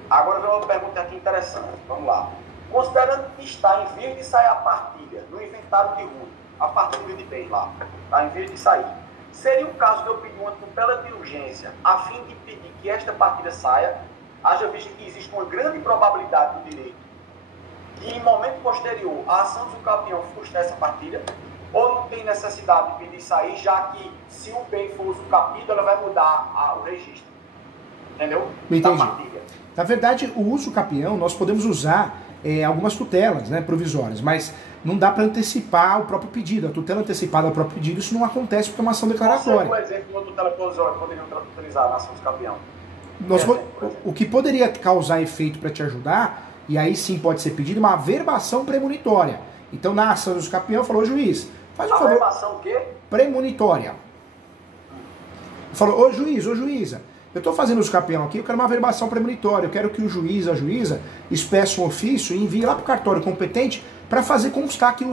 agora vem uma pergunta aqui interessante, vamos lá. Considerando que está em vias de sair a partilha, no inventário de rua, a partilha de bem lá, está em vias de sair, seria o caso de eu pedir uma tutela de urgência a fim de pedir que esta partilha saia, haja visto que existe uma grande probabilidade do direito que em momento posterior a ação do usucapião frustrar essa partilha, ou não tem necessidade de pedir sair, já que se o bem for usucapido, ela vai mudar o registro. Entendeu? Entendi. Da partilha. Na verdade, o usucapião, nós podemos usar algumas tutelas, né, provisórias, mas não dá para antecipar o próprio pedido. A tutela antecipada ao próprio pedido, isso não acontece porque é uma ação declaratória. Por exemplo, uma tutela provisória que poderia utilizar na ação do usucapião? O que poderia causar efeito para te ajudar, e aí sim pode ser pedido, uma averbação premonitória. Então, na ação do usucapião, falou, juiz, faz um favor. Averbação o quê? Premonitória. Falou, ô juiz, ô juíza, eu estou fazendo usucapião aqui, eu quero uma averbação premonitória, eu quero que o juiz, a juíza, espeça um ofício e envie lá para o cartório competente para fazer constar que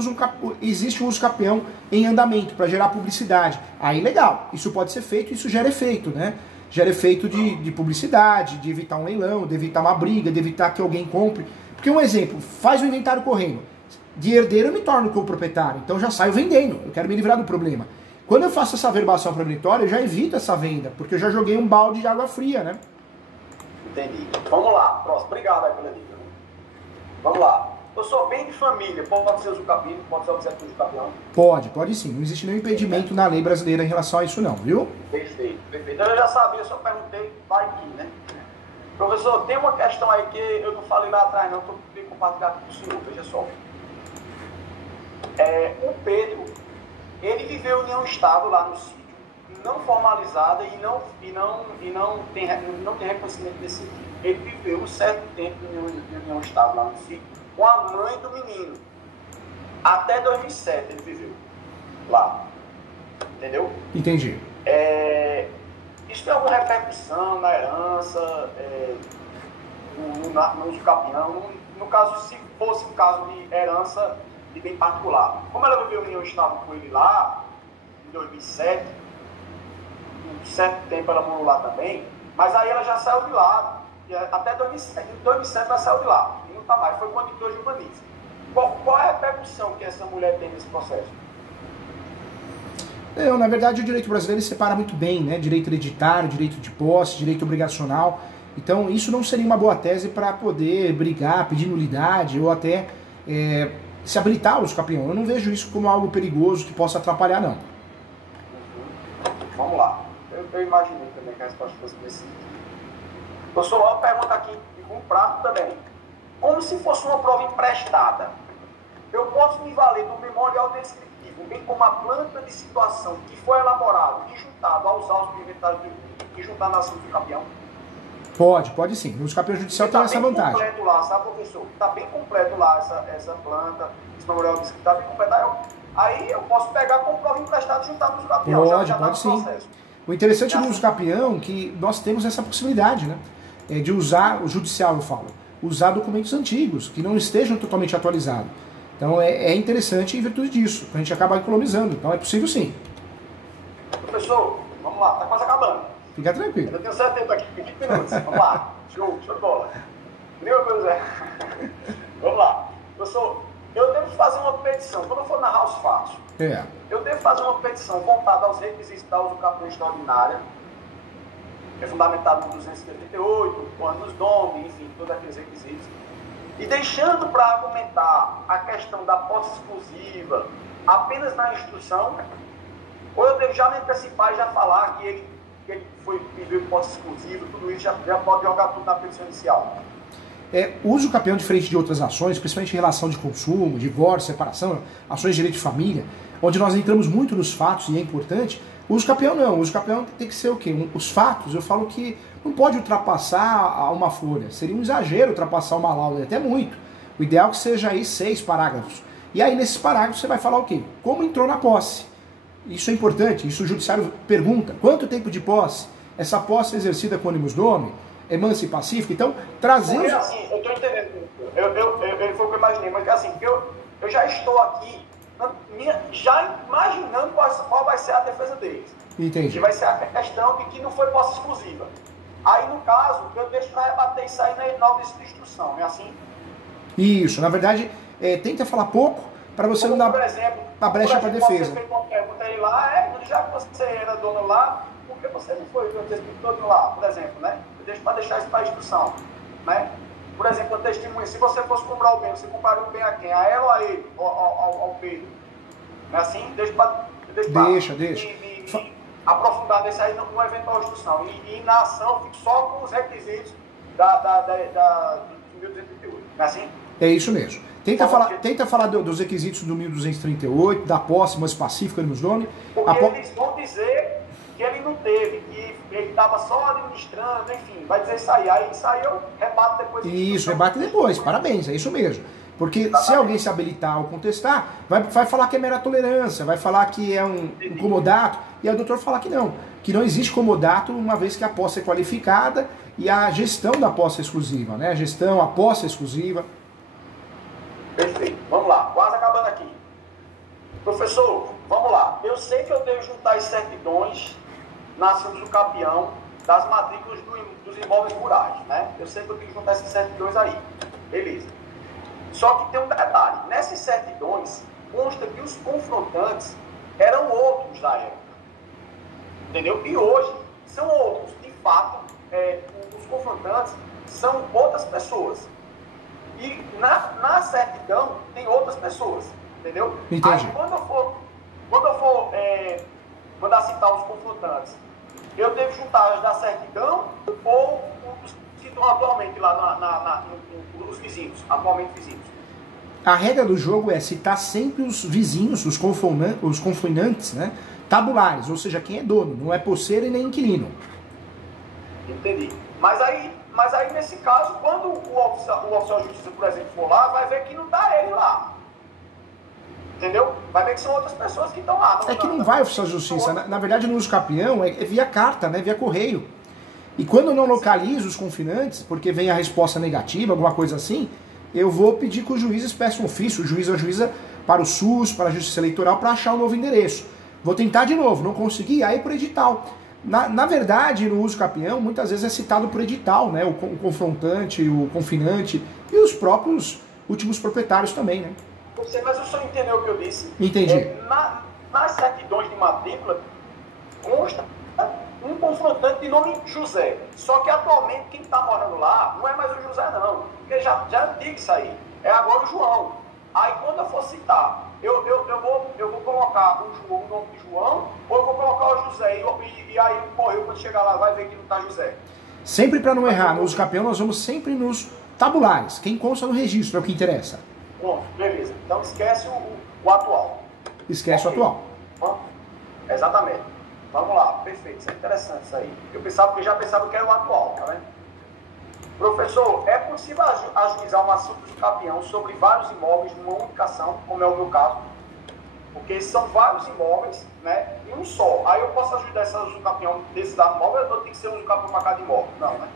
existe um usucapião em andamento, para gerar publicidade. Aí, legal, isso pode ser feito, isso gera efeito, né? Gera efeito de publicidade, de evitar um leilão, de evitar uma briga, de evitar que alguém compre. Porque um exemplo, faz o inventário correndo. De herdeiro eu me torno co-proprietário, então já saio vendendo, eu quero me livrar do problema. Quando eu faço essa averbação premonitória, eu já evito essa venda, porque eu já joguei um balde de água fria, né? Entendi. Vamos lá, próximo. Obrigado aí pela dica. Vamos lá. Eu sou bem de família, pode ser usucapião, pode ser objeto de usucapião? Pode sim. Não existe nenhum impedimento na lei brasileira em relação a isso não, viu? Perfeito. Eu já sabia, eu só perguntei, vai aqui, né? Professor, tem uma questão aí que eu não falei lá atrás não, que eu queria compartilhar com o senhor, veja só. O Pedro, ele viveu em união estável lá no sítio, não formalizada e não tem reconhecimento desse sítio. Ele viveu um certo tempo em união estável lá no sítio, com a mãe do menino. Até 2007 ele viveu lá. Entendeu? Entendi. Isso tem alguma repercussão na herança, no usucapião? No caso, se fosse um caso de herança de bem particular. Como ela viveu em união estável com ele lá, em 2007, um certo tempo ela morou lá também, mas aí ela já saiu de lá, até 2007. Em 2007 ela saiu de lá, e não está mais, foi quando entrou Giovannis. Qual é a repercussão que essa mulher tem nesse processo? Na verdade, o direito brasileiro separa muito bem, né? Direito hereditário, direito de posse, direito obrigacional. Então, isso não seria uma boa tese para poder brigar, pedir nulidade ou até se habilitar o usucapião. Eu não vejo isso como algo perigoso que possa atrapalhar, não. Vamos lá. Eu imaginei também que a resposta fosse nesse sentido. Professor, uma pergunta aqui, com um prato também. Como se fosse uma prova emprestada, eu posso me valer do memorial descritivo, bem como a planta de situação que foi elaborado e juntado aos autos do inventário e juntar na ação do usucapião? Pode sim. No usucapião judicial tem essa vantagem. Está bem completo lá, sabe, professor? Está bem completo lá essa planta, esse memorial descritivo está bem completo. Aí eu posso pegar como prova emprestada e juntar no usucapião. Pode sim. O interessante do uso capião é que nós temos essa possibilidade, né? De usar, o judicial eu falo, usar documentos antigos, que não estejam totalmente atualizados. Então é interessante em virtude disso, a gente acaba economizando. Então é possível sim. Professor, vamos lá, tá quase acabando. Fica tranquilo. Eu tenho certo tempo aqui, 20 minutos. Vamos lá. Show de bola. Primeira coisa. Vamos lá. Professor, eu devo fazer uma petição. Quando eu for narrar os fatos, eu devo fazer uma petição voltada aos requisitos da usucapião extraordinária, que é fundamentado no 278, o anos domini, enfim, todos aqueles requisitos. E deixando para argumentar a questão da posse exclusiva apenas na instrução, ou eu devo já me antecipar e já falar que ele pediu posse exclusiva, tudo isso já pode jogar tudo na petição inicial. O uso capião, diferente de outras ações, principalmente em relação de consumo, divórcio, separação, ações de direito de família, onde nós entramos muito nos fatos e é importante, o uso capião não. O uso capião tem que ser o quê? Os fatos, eu falo que não pode ultrapassar uma folha. Seria um exagero ultrapassar uma lauda, até muito. O ideal é que seja aí 6 parágrafos. E aí, nesses parágrafos, você vai falar o quê? Como entrou na posse. Isso é importante, isso o judiciário pergunta. Quanto tempo de posse? Essa posse é exercida com ônibus nome? É mansa e pacífica? Então, trazendo... Porque assim, eu estou entendendo. Foi o que eu imaginei, mas assim, eu já estou aqui, já imaginando qual vai ser a defesa deles. Entendi. Que vai ser a questão de que não foi posse exclusiva. Aí, no caso, eu deixo para rebater isso aí na nova instrução, não é assim? Isso, na verdade, tenta falar pouco para você não dar a brecha para a defesa. Você fez uma pergunta aí lá, já que você era dono lá, por que você não foi todo lá, por exemplo, né? Eu deixo para deixar isso para a instrução, né? Por exemplo, eu testemunho, se você fosse comprar o bem, você compraria o bem a quem? A ela ou a ele? Ao Pedro? Não é assim? Deixa. Aprofundar desse aí numa eventual instrução. E na ação, fico só com os requisitos do 1238. Não é assim? É isso mesmo. Tenta falar dos requisitos do 1238, da posse mais pacífica nos nomes. Porque eles vão dizer que ele não teve, que ele estava só administrando, enfim, vai dizer isso aí. Aí isso aí eu rebato depois. Isso, rebate depois, parabéns, é isso mesmo. Porque se alguém se habilitar ou contestar, vai falar que é mera tolerância, vai falar que é um comodato, e aí o doutor fala que não existe comodato, uma vez que a posse é qualificada e a gestão da posse é exclusiva, né? A posse é exclusiva. Perfeito, vamos lá, quase acabando aqui. Professor, vamos lá. Eu sei que eu devo juntar as certidões na ação do capião das matrículas dos imóveis rurais, né? Eu sei que eu tenho que juntar essas certidões aí. Beleza. Só que tem um detalhe. Nessas certidões, consta que os confrontantes eram outros da época. Entendeu? E hoje são outros. De fato, os confrontantes são outras pessoas. E na certidão tem outras pessoas. Entendeu? Entendi. Aí, quando eu for mandar citar os confrontantes, eu devo juntar as da certidão ou os que estão atualmente lá nos vizinhos, atualmente vizinhos? A regra do jogo é citar sempre os vizinhos, os confinantes, né, tabulares, ou seja, quem é dono, não é posseiro e nem inquilino. Entendi. Mas aí nesse caso, quando o oficial de justiça, por exemplo, for lá, vai ver que não está ele lá. Entendeu? Vai ver que são outras pessoas que estão lá. Não vai oficial de justiça. Na verdade, no uso capião é via carta, né, via correio. E quando eu não localizo os confinantes, porque vem a resposta negativa, alguma coisa assim, eu vou pedir que os juízes peçam um ofício, o juiz ou a juíza, para o SUS, para a Justiça Eleitoral, para achar um novo endereço. Vou tentar de novo, não consegui, aí por edital. Na verdade, no uso capião, muitas vezes é citado por edital, né? O confrontante, o confinante e os próprios últimos proprietários também, né? Mas o senhor entendeu o que eu disse? Entendi. Nas certidões de matrícula, consta um confrontante de nome José. Só que atualmente quem está morando lá não é mais o José, não. Porque já é antigo isso aí. É agora o João. Aí quando eu for citar, eu vou colocar o nome de João ou eu vou colocar o José. E aí o correio, quando chegar lá, vai ver que não está José. Sempre para não errar, no uso capião nós vamos sempre nos tabulares. Quem consta no registro é o que interessa. Pronto, beleza. Então esquece o atual. Esquece o atual. Exatamente. Vamos lá, perfeito. Isso é interessante isso aí. Eu já pensava que era o atual, tá vendo? Professor, é possível ajuizar uma ação do capião sobre vários imóveis numa única ação, como é o meu caso? Porque são vários imóveis, né, em um só. Aí eu posso ajudar esse usucapião desse dado imóvel, ou tem que ser um usucapião para cada imóvel? Não, né?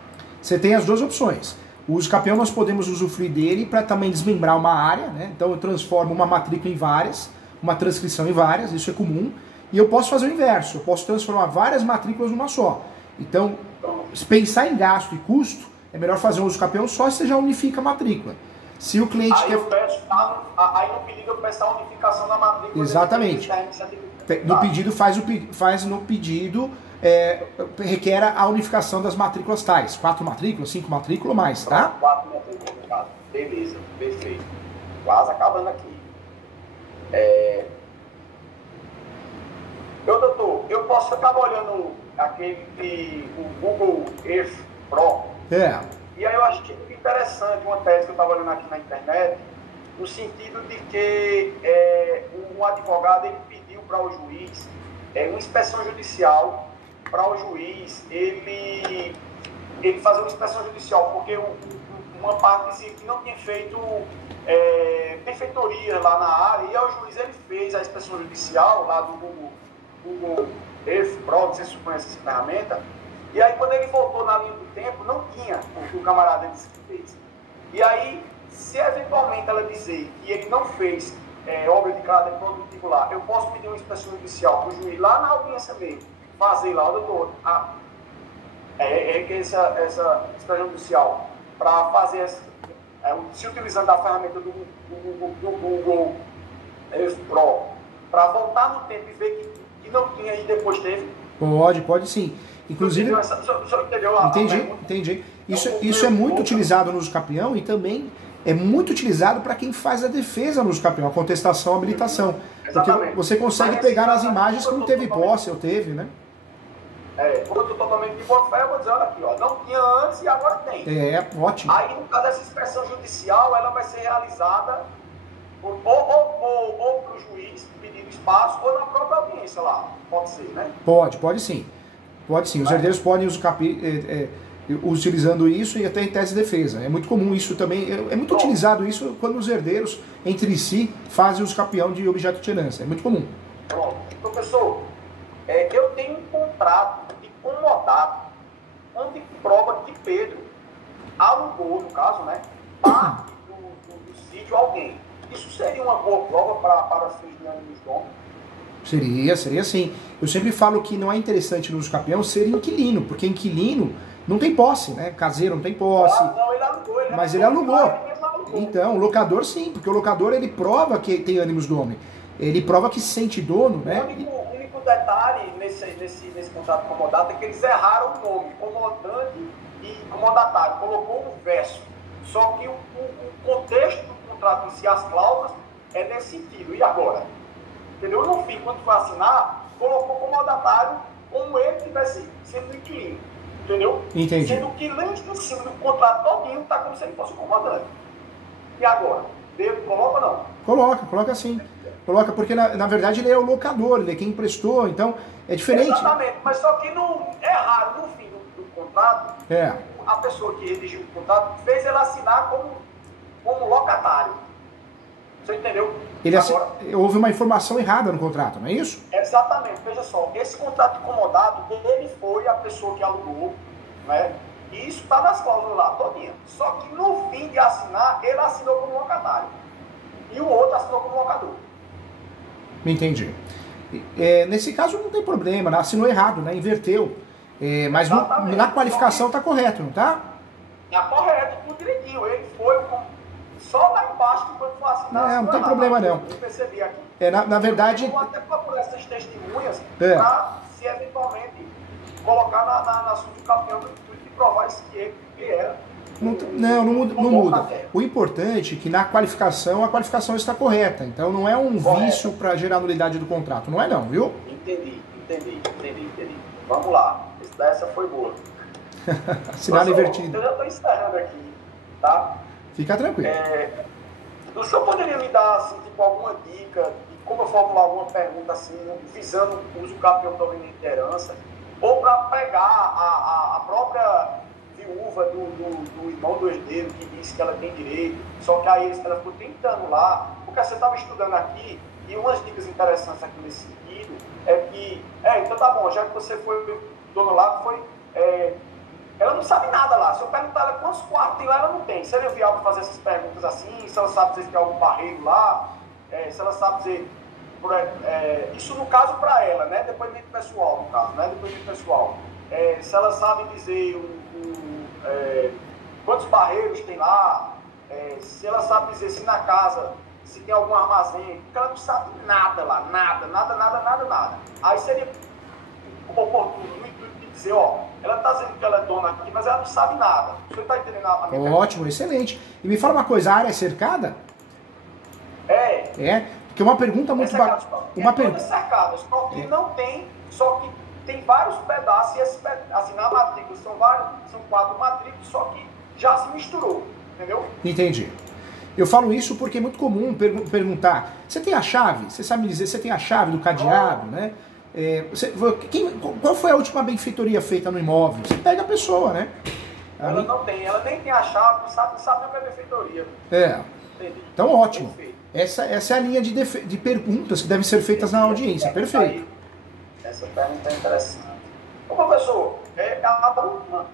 Você tem as duas opções. O usucapião nós podemos usufruir dele para também desmembrar uma área, né? Então eu transformo uma matrícula em várias, uma transcrição em várias, isso é comum. E eu posso fazer o inverso, eu posso transformar várias matrículas numa só. Então, se pensar em gasto e custo, é melhor fazer um usucapião só se você já unifica a matrícula. Se o cliente aí quer... Aí no pedido eu peço a unificação da matrícula. Exatamente. No pedido faz no pedido, requer a unificação das matrículas tais. 4 matrículas, 5 matrículas mais, tá? 4 matrículas, beleza, perfeito. Quase acabando aqui. Doutor, eu posso estar olhando o Google Earth Pro. E aí eu achei interessante uma tese que eu estava olhando aqui na internet, no sentido de que um advogado ele pediu para o juiz uma inspeção judicial para o juiz ele fazer uma inspeção judicial, porque uma parte dizia que não tinha feito benfeitoria lá na área, e aí o juiz ele fez a inspeção judicial lá do Google Earth Pro, não sei se você conhece essa ferramenta, e aí quando ele voltou na linha do tempo, não tinha o que o camarada disse que fez. E aí, se eventualmente ela dizer que ele não fez obra de caráter produtivo lá, eu posso pedir uma inspeção judicial para o juiz lá na audiência mesmo, fazer lá, doutor, essa inspeção judicial para fazer, se utilizando da ferramenta do Google Earth Pro, para voltar no tempo e ver que não tinha e depois teve? Pode sim. Inclusive, entendi. Isso é muito utilizado no usucapião e também é muito utilizado para quem faz a defesa no usucapião, a contestação, a habilitação. Porque você consegue pegar nas imagens que não teve posse ou teve, né? Quando eu estou totalmente de boa fé, eu vou dizer, olha aqui, ó, não tinha antes e agora tem. Ótimo. Aí, no caso dessa inspeção judicial, ela vai ser realizada ou para o juiz pedindo espaço ou na própria audiência lá. Pode ser, né? Pode sim. Pode sim. Os herdeiros podem utilizando isso e até em tese de defesa. É muito comum isso também. É muito utilizado isso quando os herdeiros, entre si, fazem o usucapião de objeto de herança. É muito comum. Pronto. Professor, eu tenho um contrato de comodato onde prova que Pedro alugou, no caso, né, parte do sítio a alguém. Isso seria uma boa prova para fins de ânimos dom? Seria sim. Eu sempre falo que não é interessante no usucapião ser inquilino, porque inquilino não tem posse, né? Caseiro não tem posse. Não, ele alugou. Mas ele alugou. Então, o locador sim, porque o locador ele prova que tem ânimos do homem. Ele prova que se sente dono, né? O único detalhe nesse contrato comodato é que eles erraram o nome, comodante e comodatário. Colocou um verso. Só que o contexto do contrato em si, as cláusulas, é nesse sentido. E agora? Entendeu? No fim, quando for assinar, colocou comodatário como ele estivesse sendo inquilino. Entendeu? Entendi. Sendo que lá em cima do contrato todinho está como se ele fosse o comandante. E agora? Devo, coloca ou não? Coloca sim. Coloca, porque na verdade ele é o locador, ele é quem emprestou, então é diferente. Exatamente, mas só que não é raro no fim do contrato, a pessoa que redigiu o contrato fez ele assinar como locatário. Você entendeu? Houve uma informação errada no contrato, não é isso? Exatamente, veja só, esse contrato incomodado, ele foi a pessoa que alugou, né? E isso está nas cláusulas lá, todinha. Só que no fim de assinar, ele assinou como locatário. E o outro assinou como locador. Entendi. Nesse caso não tem problema, né? Assinou errado, né? Inverteu. Mas na qualificação está correto, não está? Está correto, tudo direitinho. Ele foi só lá embaixo que quando for assinar. Não tem problema não. Eu percebi aqui. Na verdade... Eu vou até procurar essas testemunhas para, se eventualmente, colocar na subcampeão e provar isso que era. Não muda. O importante é que na qualificação, a qualificação está correta. Então não é um vício para gerar nulidade do contrato. Não é não, viu? Entendi. Vamos lá. Essa foi boa. Assinado invertido. Eu já estou encerrando aqui, tá? Fica tranquilo. O senhor poderia me dar, assim, tipo, alguma dica de como eu formular alguma pergunta, assim, visando o uso campeão da herança, ou para pegar a própria viúva do irmão do herdeiro que disse que ela tem direito, só que aí ela ficou 30 anos lá, porque você estava estudando aqui E umas dicas interessantes aqui nesse sentido é que, então tá bom, já que você foi dono lá, ela não sabe nada lá. Se eu perguntar ela quantos quartos tem lá, ela não tem. Seria viável fazer essas perguntas assim? Se ela sabe dizer que tem algum barreiro lá? Se ela sabe dizer... isso no caso para ela, né? Depoimento pessoal, no caso, né? Depoimento pessoal. Se ela sabe dizer quantos barreiros tem lá, se ela sabe dizer se na casa, se tem algum armazém, porque ela não sabe nada lá, nada. Aí seria oportuno, no intuito de dizer, ela está dizendo que ela é dona aqui, mas ela não sabe nada. O senhor está entendendo a minha pergunta? Ótimo, excelente. E me fala uma coisa, a área é cercada? Porque uma pergunta muito bacana. Uma pergunta cercada, só que não tem, só que tem vários pedaços, e assim, na matrícula são 4 matrículas, só que já se misturou, entendeu? Entendi. Eu falo isso porque é muito comum perguntar, você tem a chave? Você sabe me dizer, você tem a chave do cadeado, né? Qual foi a última benfeitoria feita no imóvel? Você pega a pessoa, né? Ela não tem, ela nem tem a chave, não sabe nem o que é benfeitoria. Entendi. Então ótimo. Essa é a linha de perguntas que devem ser feitas na audiência. Perfeito. Essa pergunta é interessante. Ô professor, a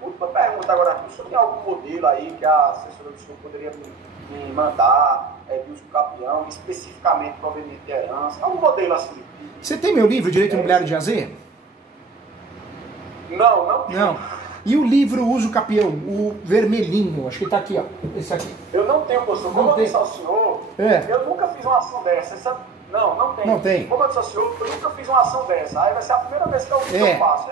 última pergunta agora aqui. O senhor tem algum modelo aí que a assessora do senhor poderia me mandar de uso capião, especificamente proveniente de herança? Algum modelo assim? Você tem meu livro, Direito Imobiliário de AZ? Não. E o livro Uso Capião, o vermelhinho, acho que está aqui, ó, esse aqui. Eu não tenho, professor. Como eu disse ao senhor, eu nunca fiz uma ação dessa. Não tem. Não tem. Como eu disse ao senhor, eu nunca fiz uma ação dessa. Aí vai ser a primeira vez que eu faço.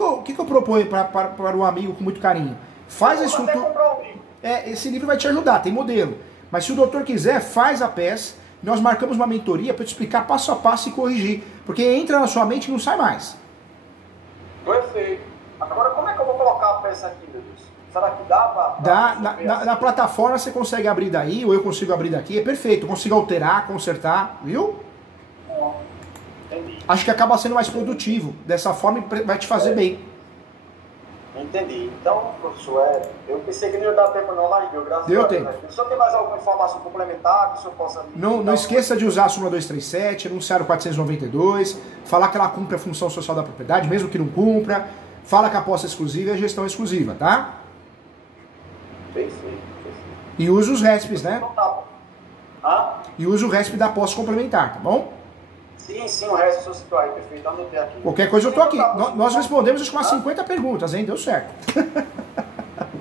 O que eu proponho para o amigo com muito carinho? Faz a estrutura. Esse livro vai te ajudar, tem modelo. Mas se o doutor quiser, faz a peça. Nós marcamos uma mentoria para te explicar passo a passo e corrigir. Porque entra na sua mente e não sai mais. Perfeito. Agora, como é que eu vou colocar a peça aqui, meu Deus? Será que dá para... Na plataforma você consegue abrir daí, ou eu consigo abrir daqui, é perfeito. Eu consigo alterar, consertar, viu? Entendi. Acho que acaba sendo mais produtivo. Dessa forma vai te fazer bem. Entendi. Então, professor, eu pensei que não ia dar tempo não, mas deu, graças a Deus. Deu tempo. O senhor tem mais alguma informação complementar que o senhor possa... Não esqueça de usar a súmula 237, anunciar o 492, falar que ela cumpre a função social da propriedade, mesmo que não cumpra. Fala que a posse é exclusiva e a gestão é exclusiva, tá? Perfeito. E usa os RESPs, né? Então tá bom. E usa o RESP da posse complementar, tá bom? Sim, o resto do seu citou aí, perfeito. Anotei aqui. Qualquer coisa eu tô aqui. Nós respondemos acho que umas 50 perguntas, hein? Deu certo.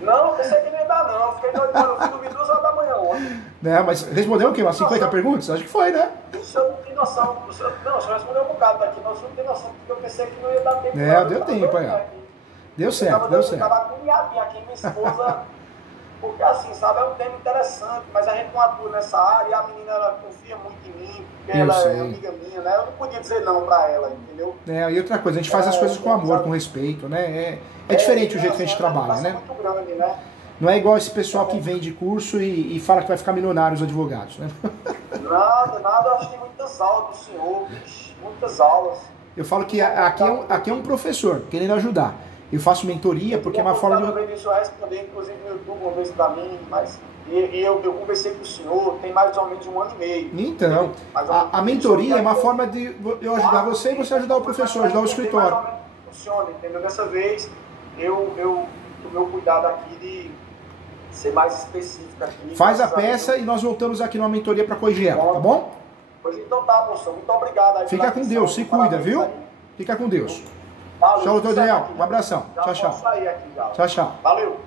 Não, pensei que não ia dar não. Fiquei doido, eu fui dormir 2 horas da manhã ontem. Mas respondeu o quê? Umas 50 perguntas? Acho que foi, né? O senhor não tem noção. O senhor respondeu um bocado daqui, mas o senhor não tem noção, porque eu pensei que não ia dar tempo. Deu tempo aí, ó. Deu certo. Eu tava agoniadinho aqui, minha esposa... Porque assim, sabe, é um tema interessante, mas a gente não atua nessa área e a menina, ela confia muito em mim, porque ela é amiga minha, né? Eu não podia dizer não pra ela, entendeu? E outra coisa, a gente faz as coisas com amor, com respeito, né? É diferente o jeito que a gente trabalha, né? Muito grande, né? Não é igual esse pessoal que vende curso e fala que vai ficar milionário os advogados, né? Nada, eu acho que tem muitas aulas do senhor, muitas aulas. Eu falo que aqui é um professor querendo ajudar. Eu faço mentoria porque é uma forma de... Eu respondi, inclusive, no YouTube uma vez pra mim, mas... E eu conversei com o senhor tem mais ou menos 1 ano e meio. Então, a mentoria é uma forma de eu ajudar você e você ajudar o professor, ajudar o escritório. Funciona, entendeu? Dessa vez, eu tomei o cuidado aqui de ser mais específico aqui. Faz a peça e nós voltamos aqui numa mentoria para corrigir ela, tá bom? Pois então tá, moção. Muito obrigado. Aí Fica com Deus, se cuida, viu? Fica com Deus. Valeu, tchau, doutor Daniel. Um abração. Tchau. Tchau. Valeu.